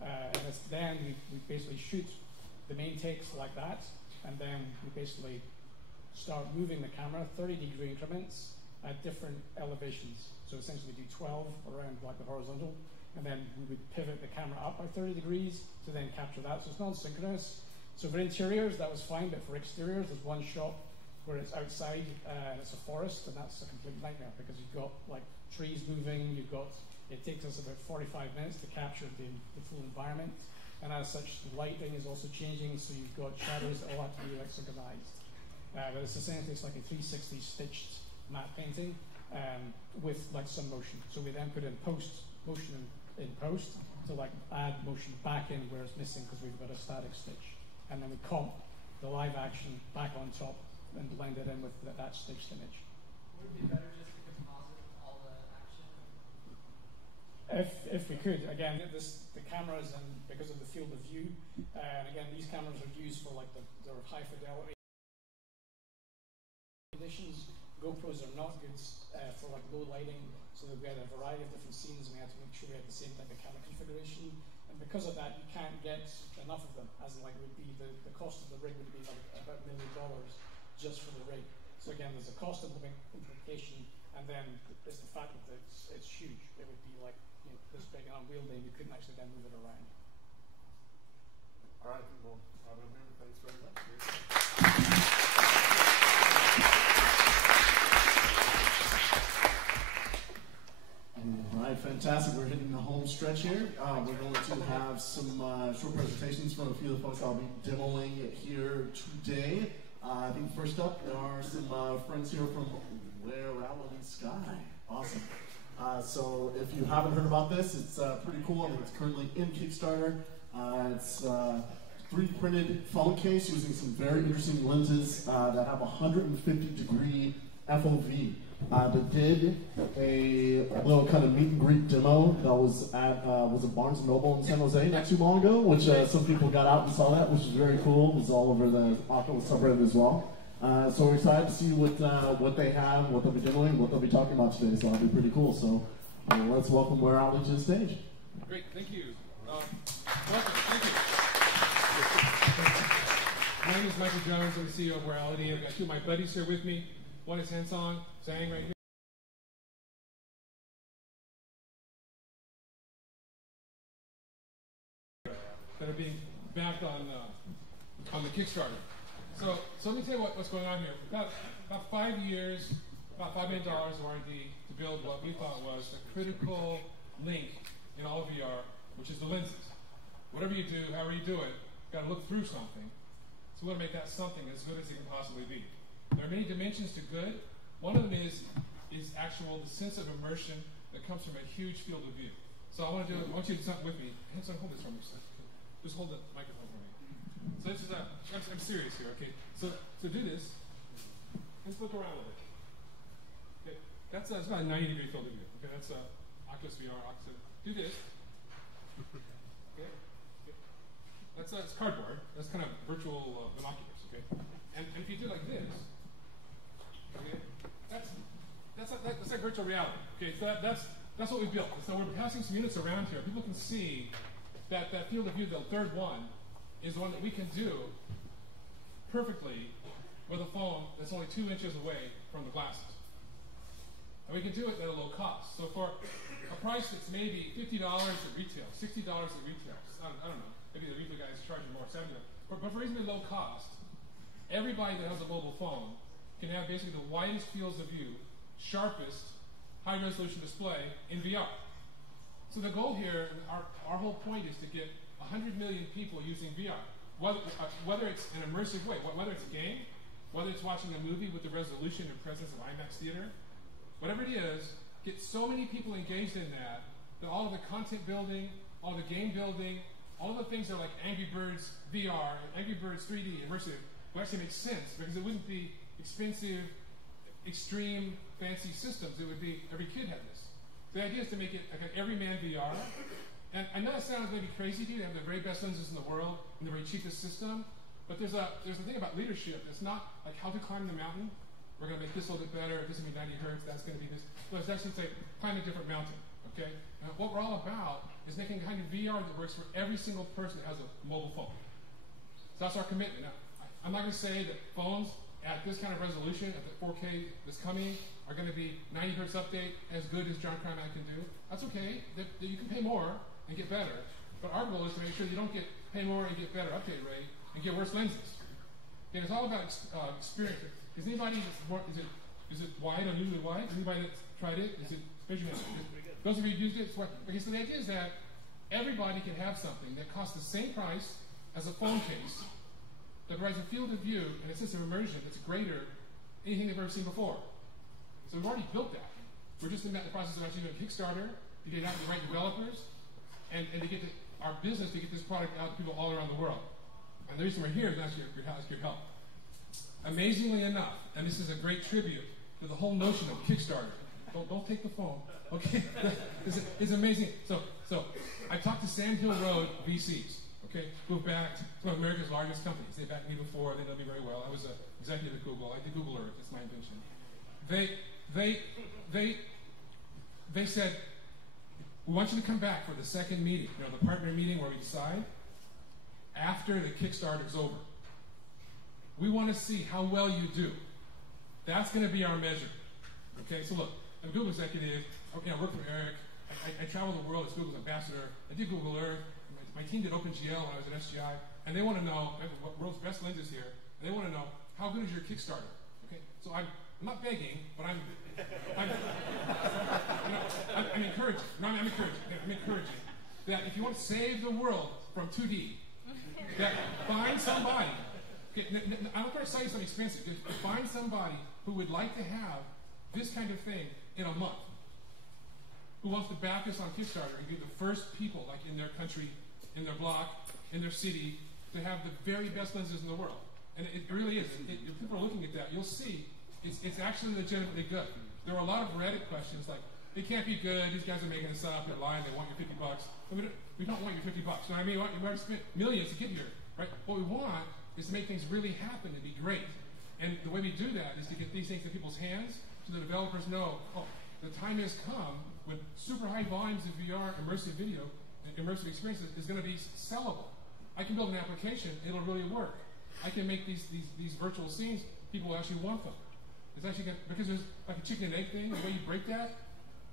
And then we basically shoot the main takes like that, and then we basically start moving the camera 30-degree increments at different elevations. So essentially we do 12 around like the horizontal, and then we would pivot the camera up by 30 degrees to then capture that. So it's non-synchronous. So for interiors, that was fine, but for exteriors, there's one shot where it's outside and it's a forest, and that's a complete nightmare because you've got like trees moving, it takes us about 45 minutes to capture the full environment. And as such, the lighting is also changing, so you've got shadows that all have to be like synchronized. But it's essentially like a 360 stitched matte painting with like some motion. So we then put in motion in post to like add motion back in where it's missing because we've got a static stitch. And then we comp the live action back on top and blend it in with that stitched image. Would it be better just to composite all the action? If we could, again, the cameras, and because of the field of view, and again, these cameras are used for like their high fidelity conditions. GoPros are not good for like low lighting, so we had a variety of different scenes, and we had to make sure we had the same type of camera configuration. And because of that, you can't get enough of them, as in like would be the cost of the rig would be like about $1 million just for the rig. So again, there's a cost implication, and then there's the fact that it's huge. It would be like this big and unwieldy, and you couldn't actually then move it around. All right, well, thanks very much. All right, fantastic. We're hitting the home stretch here. We're going to have some short presentations from a few of the folks I'll be demoing here today. I think first up, there are some friends here from Where Out in the Sky. Awesome. So if you haven't heard about this, it's pretty cool. I mean, it's currently in Kickstarter. It's 3D printed phone case using some very interesting lenses that have 150-degree FOV. They did a little kind of meet and greet demo that was at was it Barnes & Noble in San Jose not too long ago, which some people got out and saw that, which was very cool. It was all over the Oculus subreddit as well. So we're excited to see what they have, what they'll be doing, what they'll be talking about today. So that'll be pretty cool. So let's welcome Where Out to the stage. Great, thank you. Welcome, thank you. My name is Michael Jones. I'm the CEO of Reality. I've got two of my buddies here with me. One is Hansong Zhang right here. That are being backed on the Kickstarter. So let me tell you what's going on here. We've got about 5 years, about $5 million of R&D to build what we thought was the critical link in all VR, which is the lenses. Whatever you do, however you do it, you've got to look through something. So we want to make that something as good as it can possibly be. There are many dimensions to good. One of them is the sense of immersion that comes from a huge field of view. So I want you to do something with me. Hanson, hold this for me a second. Just hold the microphone for me. So this is I'm serious here, okay? So to do this, let's look around a little bit. Okay, that's about a 90-degree field of view. Okay, that's Oculus VR, Oculus. Do this. Okay. It's cardboard. That's kind of virtual binoculars. Okay. And if you do like this, okay, that's like virtual reality. Okay, so that's what we built. So we're passing some units around here. People can see that field of view, the third one, is one that we can do perfectly with a phone that's only 2 inches away from the glasses. And we can do it at a low cost. So for a price that's maybe $50 at retail, $60 at retail, I don't know, maybe the retail guys charging more, $70. But for reasonably low cost, everybody that has a mobile phone can have basically the widest fields of view, sharpest, high-resolution display in VR. So the goal here, our whole point is to get 100 million people using VR, whether it's an immersive way, whether it's a game, whether it's watching a movie with the resolution and presence of IMAX theater, whatever it is, get so many people engaged in that all of the content building, all the game building, all the things that are like Angry Birds VR, Angry Birds 3D, immersive, would actually make sense because it wouldn't be expensive, extreme, fancy systems. It would be every kid had this. The idea is to make it like an everyman VR. And I know it sounds maybe crazy to you. They have the very best lenses in the world and the very cheapest system. But there's a thing about leadership. It's not like how to climb the mountain. We're going to make this a little bit better. This is going to be 90 hertz. That's going to be this. So it's actually like climb a different mountain. Okay. And what we're all about is making a kind of VR that works for every single person that has a mobile phone. So that's our commitment. Now, I'm not going to say that phones at this kind of resolution, at the 4K that's coming, are going to be 90 hertz update as good as John Carmack can do. That's okay. That you can pay more and get better. But our goal is to make sure you don't pay more and get better update rate and get worse lenses. And it's all about experience. Is anybody that's more, is it wide or newly wide? Anybody that's tried it? Is it especially those of you who used it? Okay, so the idea is that everybody can have something that costs the same price as a phone case that provides a field of view and a sense of immersion that's greater than anything they've ever seen before. So we've already built that. We're just in the process of actually doing Kickstarter to get out to the right developers and to get our business to get this product out to people all around the world. And the reason we're here is to ask your help. Amazingly enough, and this is a great tribute to the whole notion of Kickstarter. Don't take the phone. Okay, it's amazing. So I talked to Sand Hill Road VCs. Okay, who have backed some of America's largest companies. They backed me before. They know me very well. I was an executive at Google. I did Google Earth. It's my invention. They said, we want you to come back for the second meeting, the partner meeting where we decide, after the Kickstarter is over. We want to see how well you do. That's going to be our measure. Okay, so look, I'm a Google executive. Okay, I work for Eric. I travel the world as Google's ambassador. I did Google Earth. My team did OpenGL when I was at SGI. And they want to know, I have the world's best lenses here, and they want to know, how good is your Kickstarter? Okay, so I'm not begging, but I'm encouraging. No, I'm encouraging. I'm encouraging that if you want to save the world from 2D, that find somebody. Okay, I'm not going to sell you something expensive. Just find somebody who would like to have this kind of thing in a month, who wants to back us on Kickstarter and be the first people, like in their country, in their block, in their city, to have the very best lenses in the world. And it really is. If people are looking at that, you'll see it's actually legitimately good. There are a lot of Reddit questions like, it can't be good, these guys are making this up, they're lying, they want your $50. We don't want your $50. You know what I mean? We want to spend millions to get here, right? What we want is to make things really happen and be great. And the way we do that is to get these things in people's hands so the developers know, oh, the time has come when super high volumes of VR, immersive video, and immersive experiences is going to be sellable. I can build an application, it'll really work. I can make these virtual scenes, people will actually want them. It's actually good, because there's like a chicken and egg thing, the way you break that,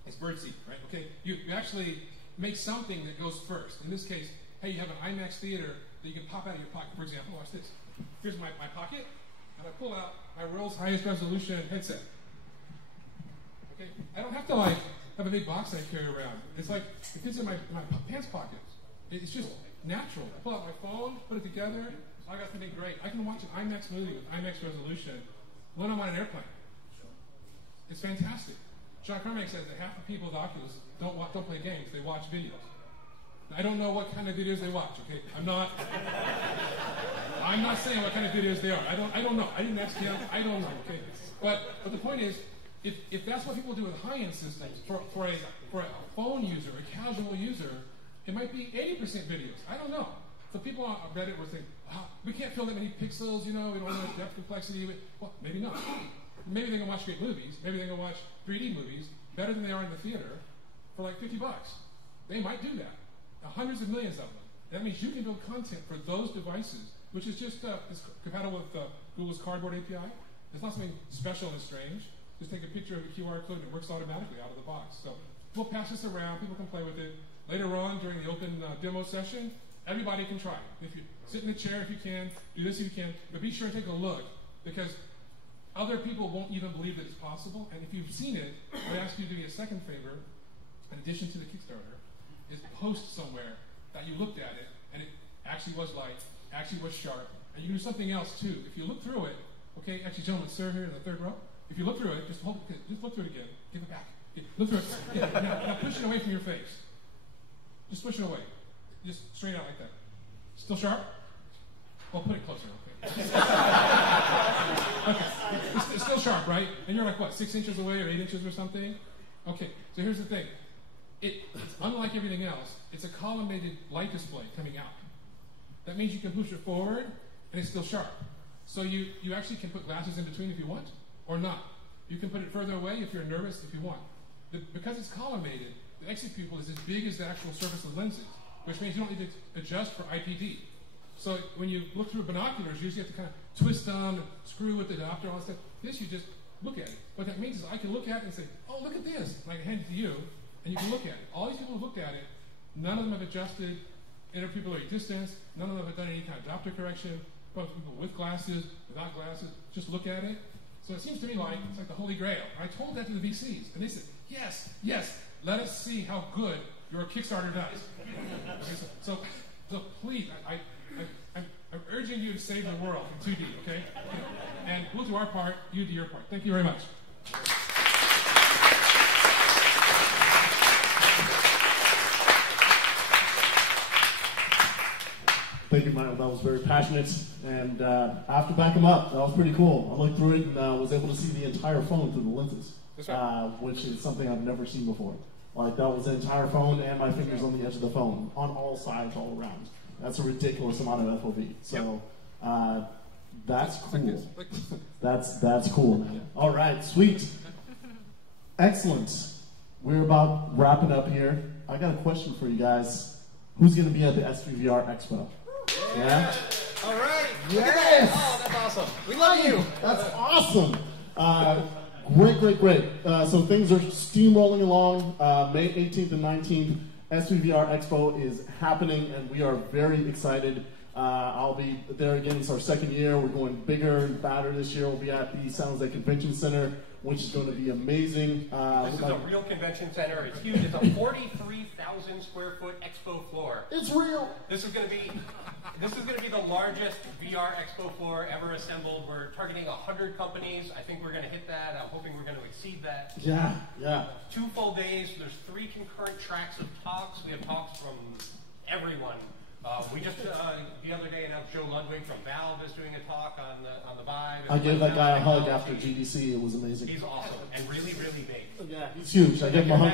it's birdseed, right? Okay, you actually make something that goes first. In this case, hey, you have an IMAX theater that you can pop out of your pocket. For example, watch this. Here's my pocket, and I pull out my world's highest resolution headset. Okay, I don't have to like have a big box I carry around. It's like, it fits in my pants pocket. It's just natural. I pull out my phone, put it together, I got something great. I can watch an IMAX movie with IMAX resolution when I'm on an airplane. It's fantastic. John Carmack says that half the people with Oculus don't play games, they watch videos. I don't know what kind of videos they watch, okay? I'm not saying what kind of videos they are. I don't know. I didn't ask him. I don't know, okay? But the point is, if that's what people do with high-end systems, for a phone user, a casual user, it might be 80% videos. I don't know. So people on Reddit were saying, we can't fill that many pixels, we don't have depth complexity. Well, maybe not. Maybe they can watch great movies. Maybe they can watch 3D movies better than they are in the theater for like $50. They might do that. Hundreds of millions of them. That means you can build content for those devices, which is just it's compatible with Google's Cardboard API. It's not something special and strange. Just take a picture of a QR code and it works automatically out of the box. So we'll pass this around. People can play with it. Later on, during the open demo session, everybody can try it. If you sit in the chair, if you can, do this if you can, but be sure and take a look, because other people won't even believe that it's possible. And if you've seen it, I ask you to do me a second favor, in addition to the Kickstarter, is post somewhere that you looked at it and it actually was light, actually was sharp, and you can do something else too. If you look through it, okay, actually, gentlemen, sir here in the third row, if you look through it, just look through it again, give it back. Look through it. Now push it away from your face. Just push it away. Just straight out like that. Still sharp? Well, put it closer, okay. Okay. It's still sharp, right? And you're like, what, 6 inches away or 8 inches or something? Okay, so here's the thing. It's unlike everything else, it's a collimated light display coming out. That means you can push it forward, and it's still sharp. So you actually can put glasses in between if you want, or not. You can put it further away if you're nervous, if you want. Because it's collimated, the exit pupil is as big as the actual surface of the lenses, which means you don't need to adjust for IPD. So when you look through binoculars, you usually have to kind of twist them, screw with the diopter, all that stuff. This, you just look at it. What that means is I can look at it and say, oh, look at this. And I can hand it to you, and you can look at it. All these people who looked at it, none of them have adjusted interpupillary distance. None of them have done any kind of diopter correction. Both people with glasses, without glasses, just look at it. So it seems to me like it's like the Holy Grail. I told that to the VCs, and they said, yes, yes, let us see how good your Kickstarter does. So please, I'm urging you to save the world in 2D, okay? And we'll do our part, you do your part. Thank you very much. Thank you, Michael. That was very passionate. And I have to back him up. That was pretty cool. I looked through it and was able to see the entire phone through the lenses, which is something I've never seen before. Like, that was the entire phone and my fingers on the edge of the phone, on all sides, all around. That's a ridiculous amount of FOV. So that's cool. That's cool, man. All right, sweet. Excellent. We're about wrapping up here. I got a question for you guys. Who's going to be at the SVVR Expo? Yeah? All right. Yes. Oh, that's awesome. We love you. That's awesome. Great. So things are steamrolling along. May 18th and 19th, SVVR Expo is happening, and we are very excited. I'll be there again. It's our second year. We're going bigger and badder this year. We'll be at the San Jose Convention Center, which is going to be amazing. This is a real convention center. It's huge. It's a 43,000 square foot expo floor. It's real. This is going to be the largest VR expo floor ever assembled. We're targeting 100 companies. I think we're going to hit that. I'm hoping we're going to exceed that. Yeah. 2 full days. There's 3 concurrent tracks of talks. We have talks from everyone. We just the other day announced Joe Ludwig from Valve is doing a talk on the Vive. I gave that guy a hug after GDC. It was amazing. He's awesome and really, really big. Yeah, he's huge. I gave him a hug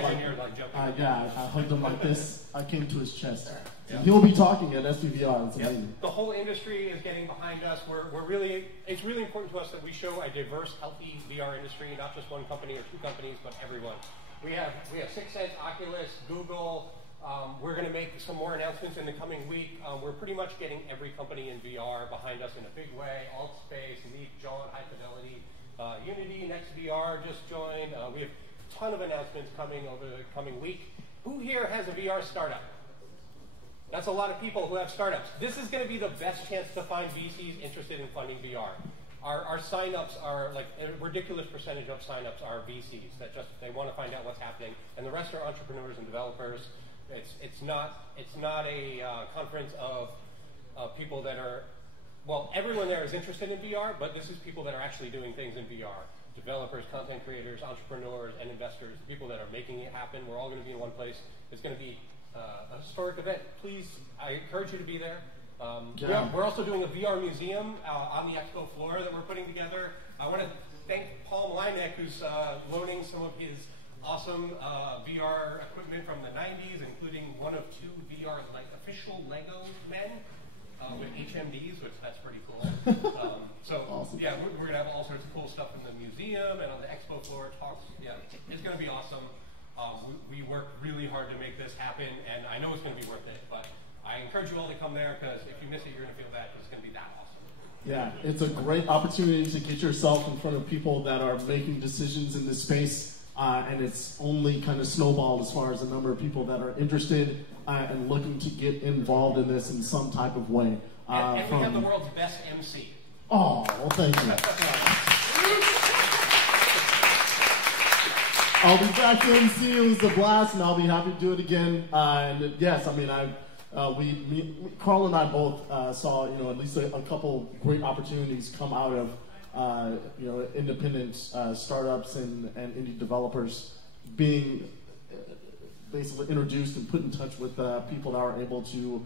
I hugged him like this. I came to his chest. Yeah. He'll be talking at SVVR. It's amazing. The whole industry is getting behind us. It's really important to us that we show a diverse, healthy VR industry, not just one company or 2 companies, but everyone. We have 6 Sense, Oculus, Google. We're going to make some more announcements in the coming week. We're pretty much getting every company in VR behind us in a big way. AltSpace, Leap, John, High Fidelity, Unity, NextVR just joined. We have a ton of announcements coming over the coming week. Who here has a VR startup? That's a lot of people who have startups. This is going to be the best chance to find VCs interested in funding VR. Our signups are like a ridiculous percentage of signups are VCs that just they want to find out what's happening, and the rest are entrepreneurs and developers. It's not a conference of people that are, well, everyone there is interested in VR, but this is people that are actually doing things in VR. Developers, content creators, entrepreneurs, and investors, people that are making it happen. We're all going to be in one place. It's going to be a historic event. Please, I encourage you to be there. We're also doing a VR museum on the expo floor that we're putting together. I want to thank Paul Malinek, who's loaning some of his awesome VR equipment from the 90s, including one of 2 VR official Lego men with HMDs, which that's pretty cool. Awesome. Yeah, we're going to have all sorts of cool stuff in the museum and on the expo floor talks. Yeah, it's going to be awesome. We worked really hard to make this happen, and I know it's going to be worth it, but I encourage you all to come there, because if you miss it, you're going to feel bad, because it's going to be that awesome. Yeah, it's a great opportunity to get yourself in front of people that are making decisions in this space. And it's only kind of snowballed as far as the number of people that are interested and looking to get involved in this in some type of way. And we have the world's best MC. Oh, well, thank you. I'll be back to MC. It was a blast, and I'll be happy to do it again. And yes, I mean, Carl and I both saw, at least a couple great opportunities come out of independent startups and indie developers being basically introduced and put in touch with people that are able to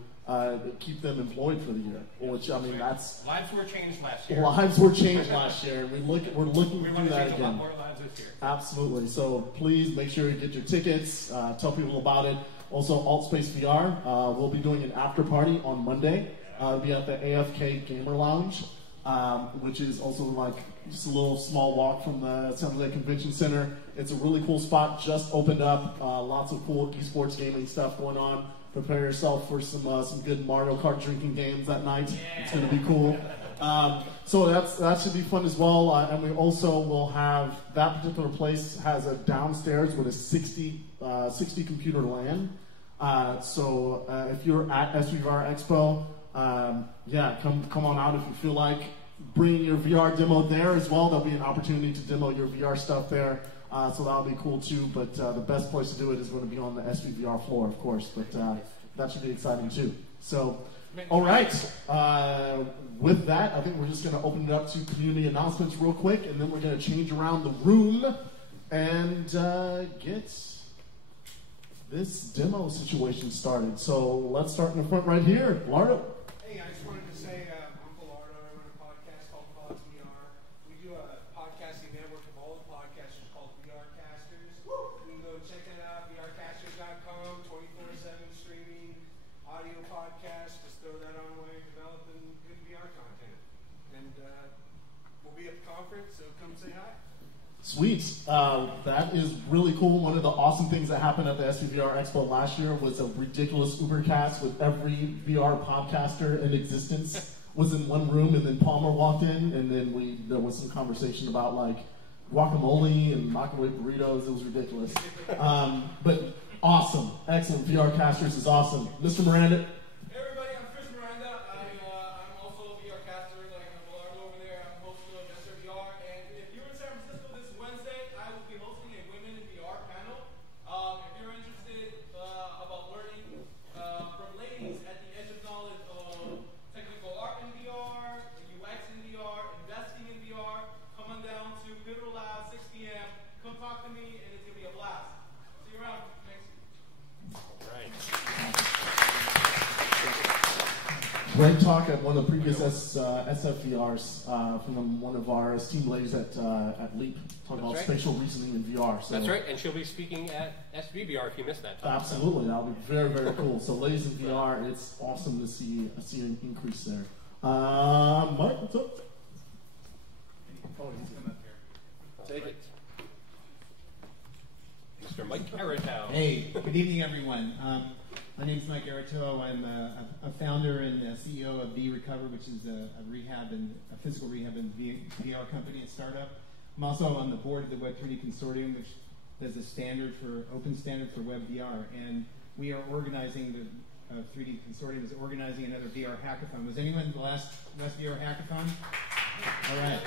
keep them employed for the year. Which, I mean, that's Lives were changed last year. lives were changed last year, and we're looking We to want do to that change a lot again. more lives this year. Absolutely. So please make sure you get your tickets. Tell people about it. Also, SpaceVR. We'll be doing an after party on Monday. It'll be at the AFK Gamer Lounge, which is also like just a little small walk from the San Jose Convention Center. It's a really cool spot. Just opened up. Lots of cool esports gaming stuff going on. Prepare yourself for some good Mario Kart drinking games that night. It's going to be cool. So that should be fun as well. And we also will have, that particular place has a downstairs with a 60 computer LAN. So if you're at SVVR Expo, come on out if you feel like. Bring your VR demo there as well. There'll be an opportunity to demo your VR stuff there. So that'll be cool too. But the best place to do it is going to be on the SVVR floor, of course. But that should be exciting too. So, all right. With that, I think we're just going to open it up to community announcements real quick, and then we're going to change around the room and get this demo situation started. So let's start in the front right here. Lardo. Hey, I just wanted to say, Uncle Lardo, I run a podcast called Pods VR. We do a podcasting network of all the podcasters called VR Casters. You can go check it out, vrcasters.com, 24/7 streaming, audio podcast. Just throw that on while you're developing good VR content. And we'll be at the conference, so come say hi. Sweet. That is really cool. One of the awesome things that happened at the SVVR Expo last year was a ridiculous Ubercast with every VR podcaster in existence was in one room, and then Palmer walked in, and then there was some conversation about like guacamole and microwave burritos. It was ridiculous. But awesome. Excellent. VR Casters is awesome. Mr. Miranda. Hey everybody, I'm Chris Miranda. I'm also a VR caster, like Uncle Lardo over there. I'm host of SVVR, and if you're in San Francisco this Wednesday, I will be hosting a Women in VR panel. If you're interested about learning from ladies at the edge of knowledge of technical art in VR, UX in VR, investing in VR, come on down to Pivotal Lab, 6 p.m. Come talk to me, and it's going to be a blast. See you around. Thanks. Right. Great talk at one of the previous SFVRs from one of our esteemed ladies at LEAP, talking about right. spatial reasoning in VR. So That's right, and she'll be speaking at SVVR if you missed that talk. absolutely, that'll be very, very cool. So ladies in VR, it's awesome to see an increase there. Mike, what's up? Oh, he's coming up here. Take it. Mr. Mike Aratow. Hey, good evening, everyone. My name is Mike Aratow. I'm a founder and CEO of V-Recover, which is a rehab and a physical rehab and VR company and startup. I'm also on the board of the Web3D Consortium, which does a open standard for Web VR. And we are organizing, the 3D Consortium is organizing another VR hackathon. Was anyone at the last VR hackathon? All right.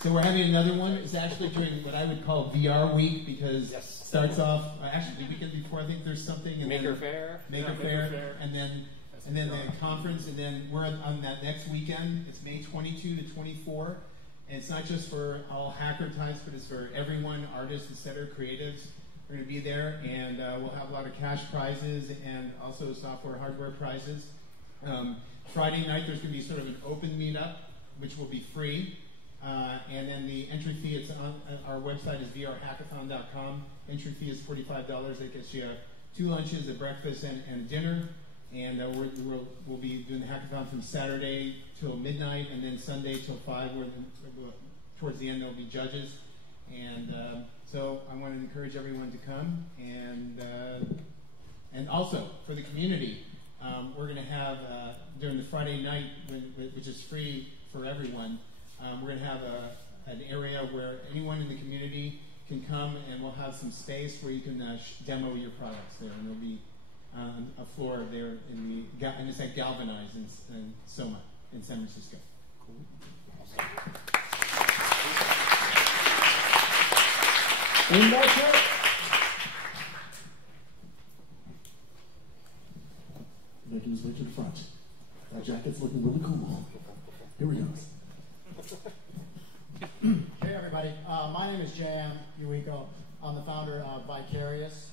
So we're having another one. It's actually during what I would call VR week, because it starts off actually the weekend before. I think there's something. And Maker Fair. Maker Fair, and then the conference, and then we're on that next weekend. It's May 22 to 24, and it's not just for all hacker types, but it's for everyone, artists, etc., creatives. We're going to be there, and we'll have a lot of cash prizes and also software, hardware prizes. Friday night, there's going to be sort of an open meetup, which will be free. And then the entry fee, it's on our website is vrhackathon.com. Entry fee is $45. That gets you 2 lunches, a breakfast, and dinner. And we'll be doing the hackathon from Saturday till midnight, and then Sunday till 5, where towards the end there'll be judges. And so I want to encourage everyone to come. And also, for the community, we're going to have, during the Friday night, which is free for everyone, we're going to have an area where anyone in the community can come, and we'll have some space where you can demo your products there. And there'll be a floor there and it's at Galvanize in Soma in San Francisco. Cool. And that's it. Making his way to the front. That jacket's looking really cool. Here we go. Hey everybody, my name is Jan Uiko. I'm the founder of Vicarious.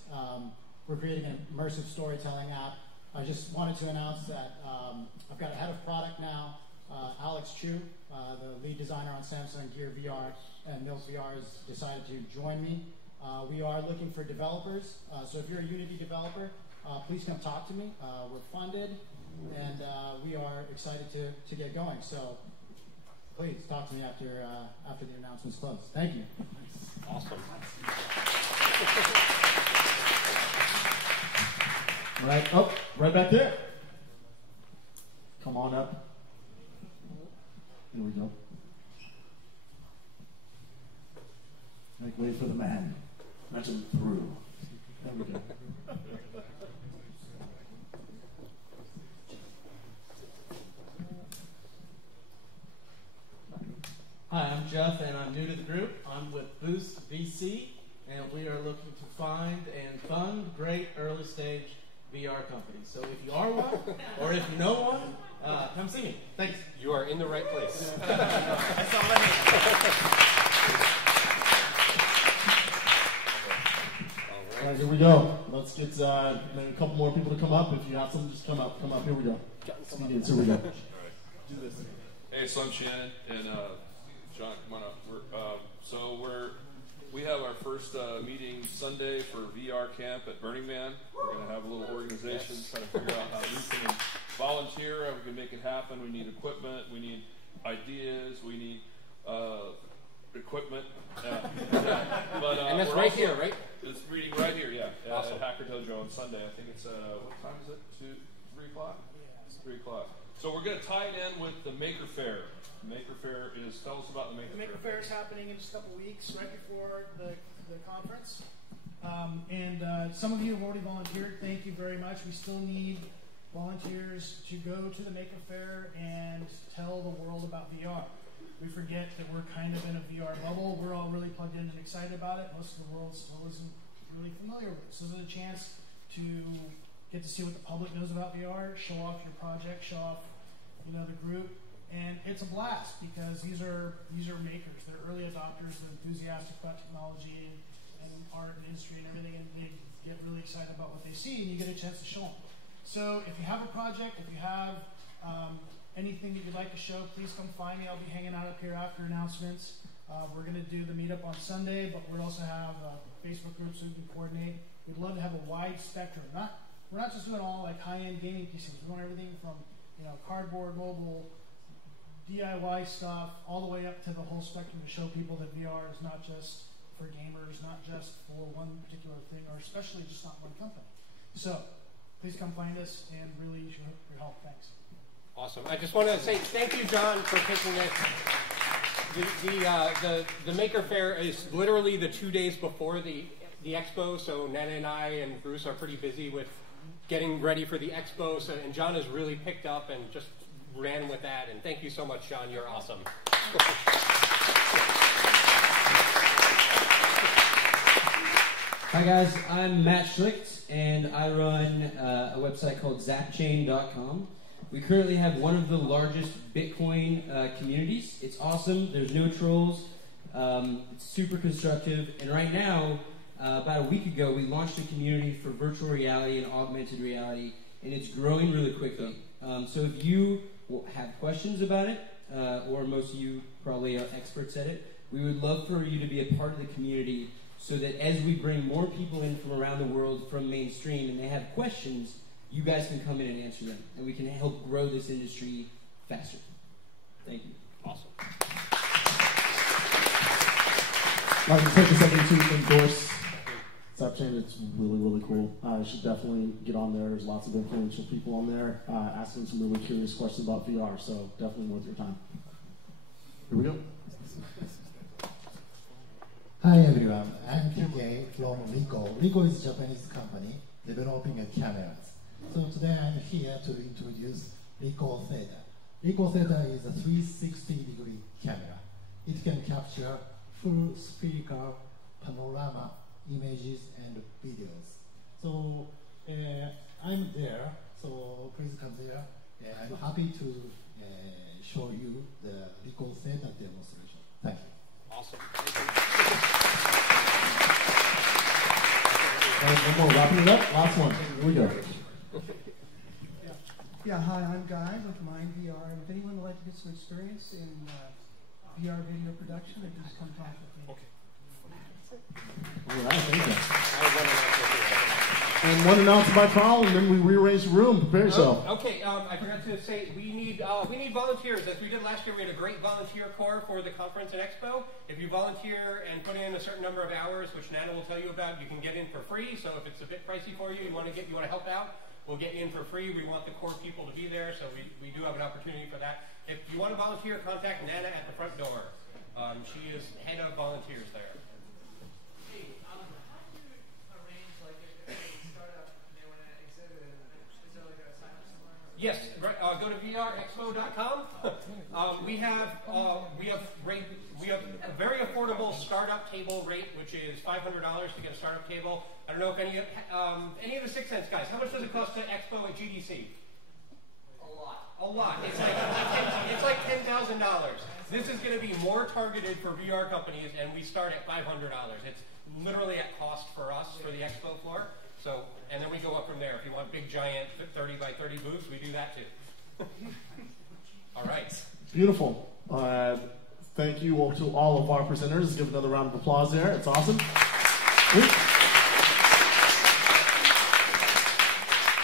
we're creating an immersive storytelling app. I just wanted to announce that I've got a head of product now, Alex Chu, the lead designer on Samsung Gear VR and Mills VR, has decided to join me. We are looking for developers, so if you're a Unity developer, please come talk to me. We're funded, and we are excited to get going. So please talk to me after the announcement's closed. Thank you. Awesome. Right up, right back there. Come on up. Here we go. Make way for the man. Let him through. There we go. Hi, I'm Jeff, and I'm new to the group. I'm with Boost VC, and we are looking to find and fund great early stage VR companies. So if you are one, or if you know one, come see me. Thanks. You are in the right place. That's all I All right, here we go. Let's get maybe a couple more people to come up. If you have some, just come up. Come up. Here we go. Studios, here we go. Do this. Hey, so I'm Shannon, and John, come on up. We have our first meeting Sunday for VR camp at Burning Man. We're going to have a little organization, trying to figure out how we can volunteer, how we can make it happen. We need equipment, we need ideas, we need equipment. And that's right here, right? This meeting right here, yeah. Awesome. At Hacker Dojo on Sunday. I think it's, what time is it? 3 o'clock? It's 3 o'clock. So we're going to tie it in with the Maker Faire. Maker Faire is, tell us about the Maker Faire. The Maker Faire is happening in just a couple weeks, right before the conference. Some of you have already volunteered. Thank you very much. We still need volunteers to go to the Maker Faire and tell the world about VR. We forget that we're kind of in a VR bubble. We're all really plugged in and excited about it. Most of the world still isn't really familiar with it. So there's a chance to get to see what the public knows about VR, show off your project, show off, the group. And it's a blast because these are makers. They're early adopters. They're enthusiastic about technology and art and industry and everything, and they get really excited about what they see, and you get a chance to show them. So if you have a project, if you have anything that you'd like to show, please come find me. I'll be hanging out up here after announcements. We're going to do the meetup on Sunday, but we also have a Facebook group so we can coordinate. We'd love to have a wide spectrum. We're not just doing all like high-end gaming PCs. We want everything from cardboard, mobile, DIY stuff, all the way up to the whole spectrum to show people that VR is not just for gamers, not just for one particular thing, or especially just not one company. So please come find us and really use your help. Thanks. Awesome. I just want to say thank you, John, for taking this. The Maker Faire is literally the 2 days before the expo, so Nana and I and Bruce are pretty busy with getting ready for the expo, and John has really picked up and just ran with that, and thank you so much, John. You're awesome. Hi guys, I'm Matt Schlicht, and I run a website called zapchain.com. We currently have one of the largest Bitcoin communities. It's awesome. There's no trolls. It's super constructive, and right now, about a week ago, we launched a community for virtual reality and augmented reality, and it's growing really quickly. So if you have questions about it, or most of you probably are experts at it, we would love for you to be a part of the community so that as we bring more people in from around the world from mainstream and they have questions, you guys can come in and answer them, and we can help grow this industry faster. Thank you. Awesome. I'd like to take a second to endorse Zapchain. It's really, really cool. You should definitely get on there. There's lots of influential people on there asking some really curious questions about VR, so definitely worth your time. Here we go. Hi everyone, I'm PK from Ricoh. Ricoh is a Japanese company developing cameras. So today I'm here to introduce Ricoh Theta. Ricoh Theta is a 360-degree camera. It can capture full spherical panorama images and videos. So I'm there, so please come there. I'm happy to show you the Ricoh Theta demonstration. Thank you. Awesome. One more, wrapping it up. Last one. Here we go. Yeah, hi, I'm Guy with Mind VR. And if anyone would like to get some experience in VR video production, then just come talk with me. Okay. All right, thank you. And one announcement by Carl, and then we rearrange the room. Prepare yourself. Okay, I forgot to say we need volunteers. As we did last year, we had a great volunteer corps for the conference and expo. If you volunteer and put in a certain number of hours, which Nana will tell you about, you can get in for free. So if it's a bit pricey for you, you want to help out, we'll get you in for free. We want the core people to be there, so we do have an opportunity for that. If you want to volunteer, contact Nana at the front door. She is head of volunteers there. Yes, go to vrexpo.com. We have a very affordable startup table rate, which is $500 to get a startup table. I don't know if any of the 6 Cents guys. How much does it cost to expo at GDC? A lot. It's like $10,000. This is going to be more targeted for VR companies, and we start at $500. It's literally at cost for us for the expo floor. So, and then we go up from there. If you want big, giant 30 by 30 booths, we do that too. All right. Beautiful. Thank you all to all of our presenters. Give another round of applause there. It's awesome.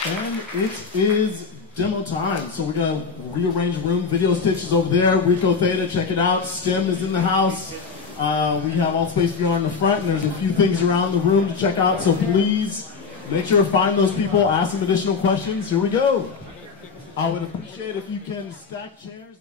And it is demo time. So we're going to rearrange the room. Video Stitch is over there. Rico Theta, check it out. STEM is in the house. We have all SpaceVR in the front, and there's a few things around the room to check out. So please make sure to find those people, ask them additional questions. Here we go. I would appreciate if you can stack chairs.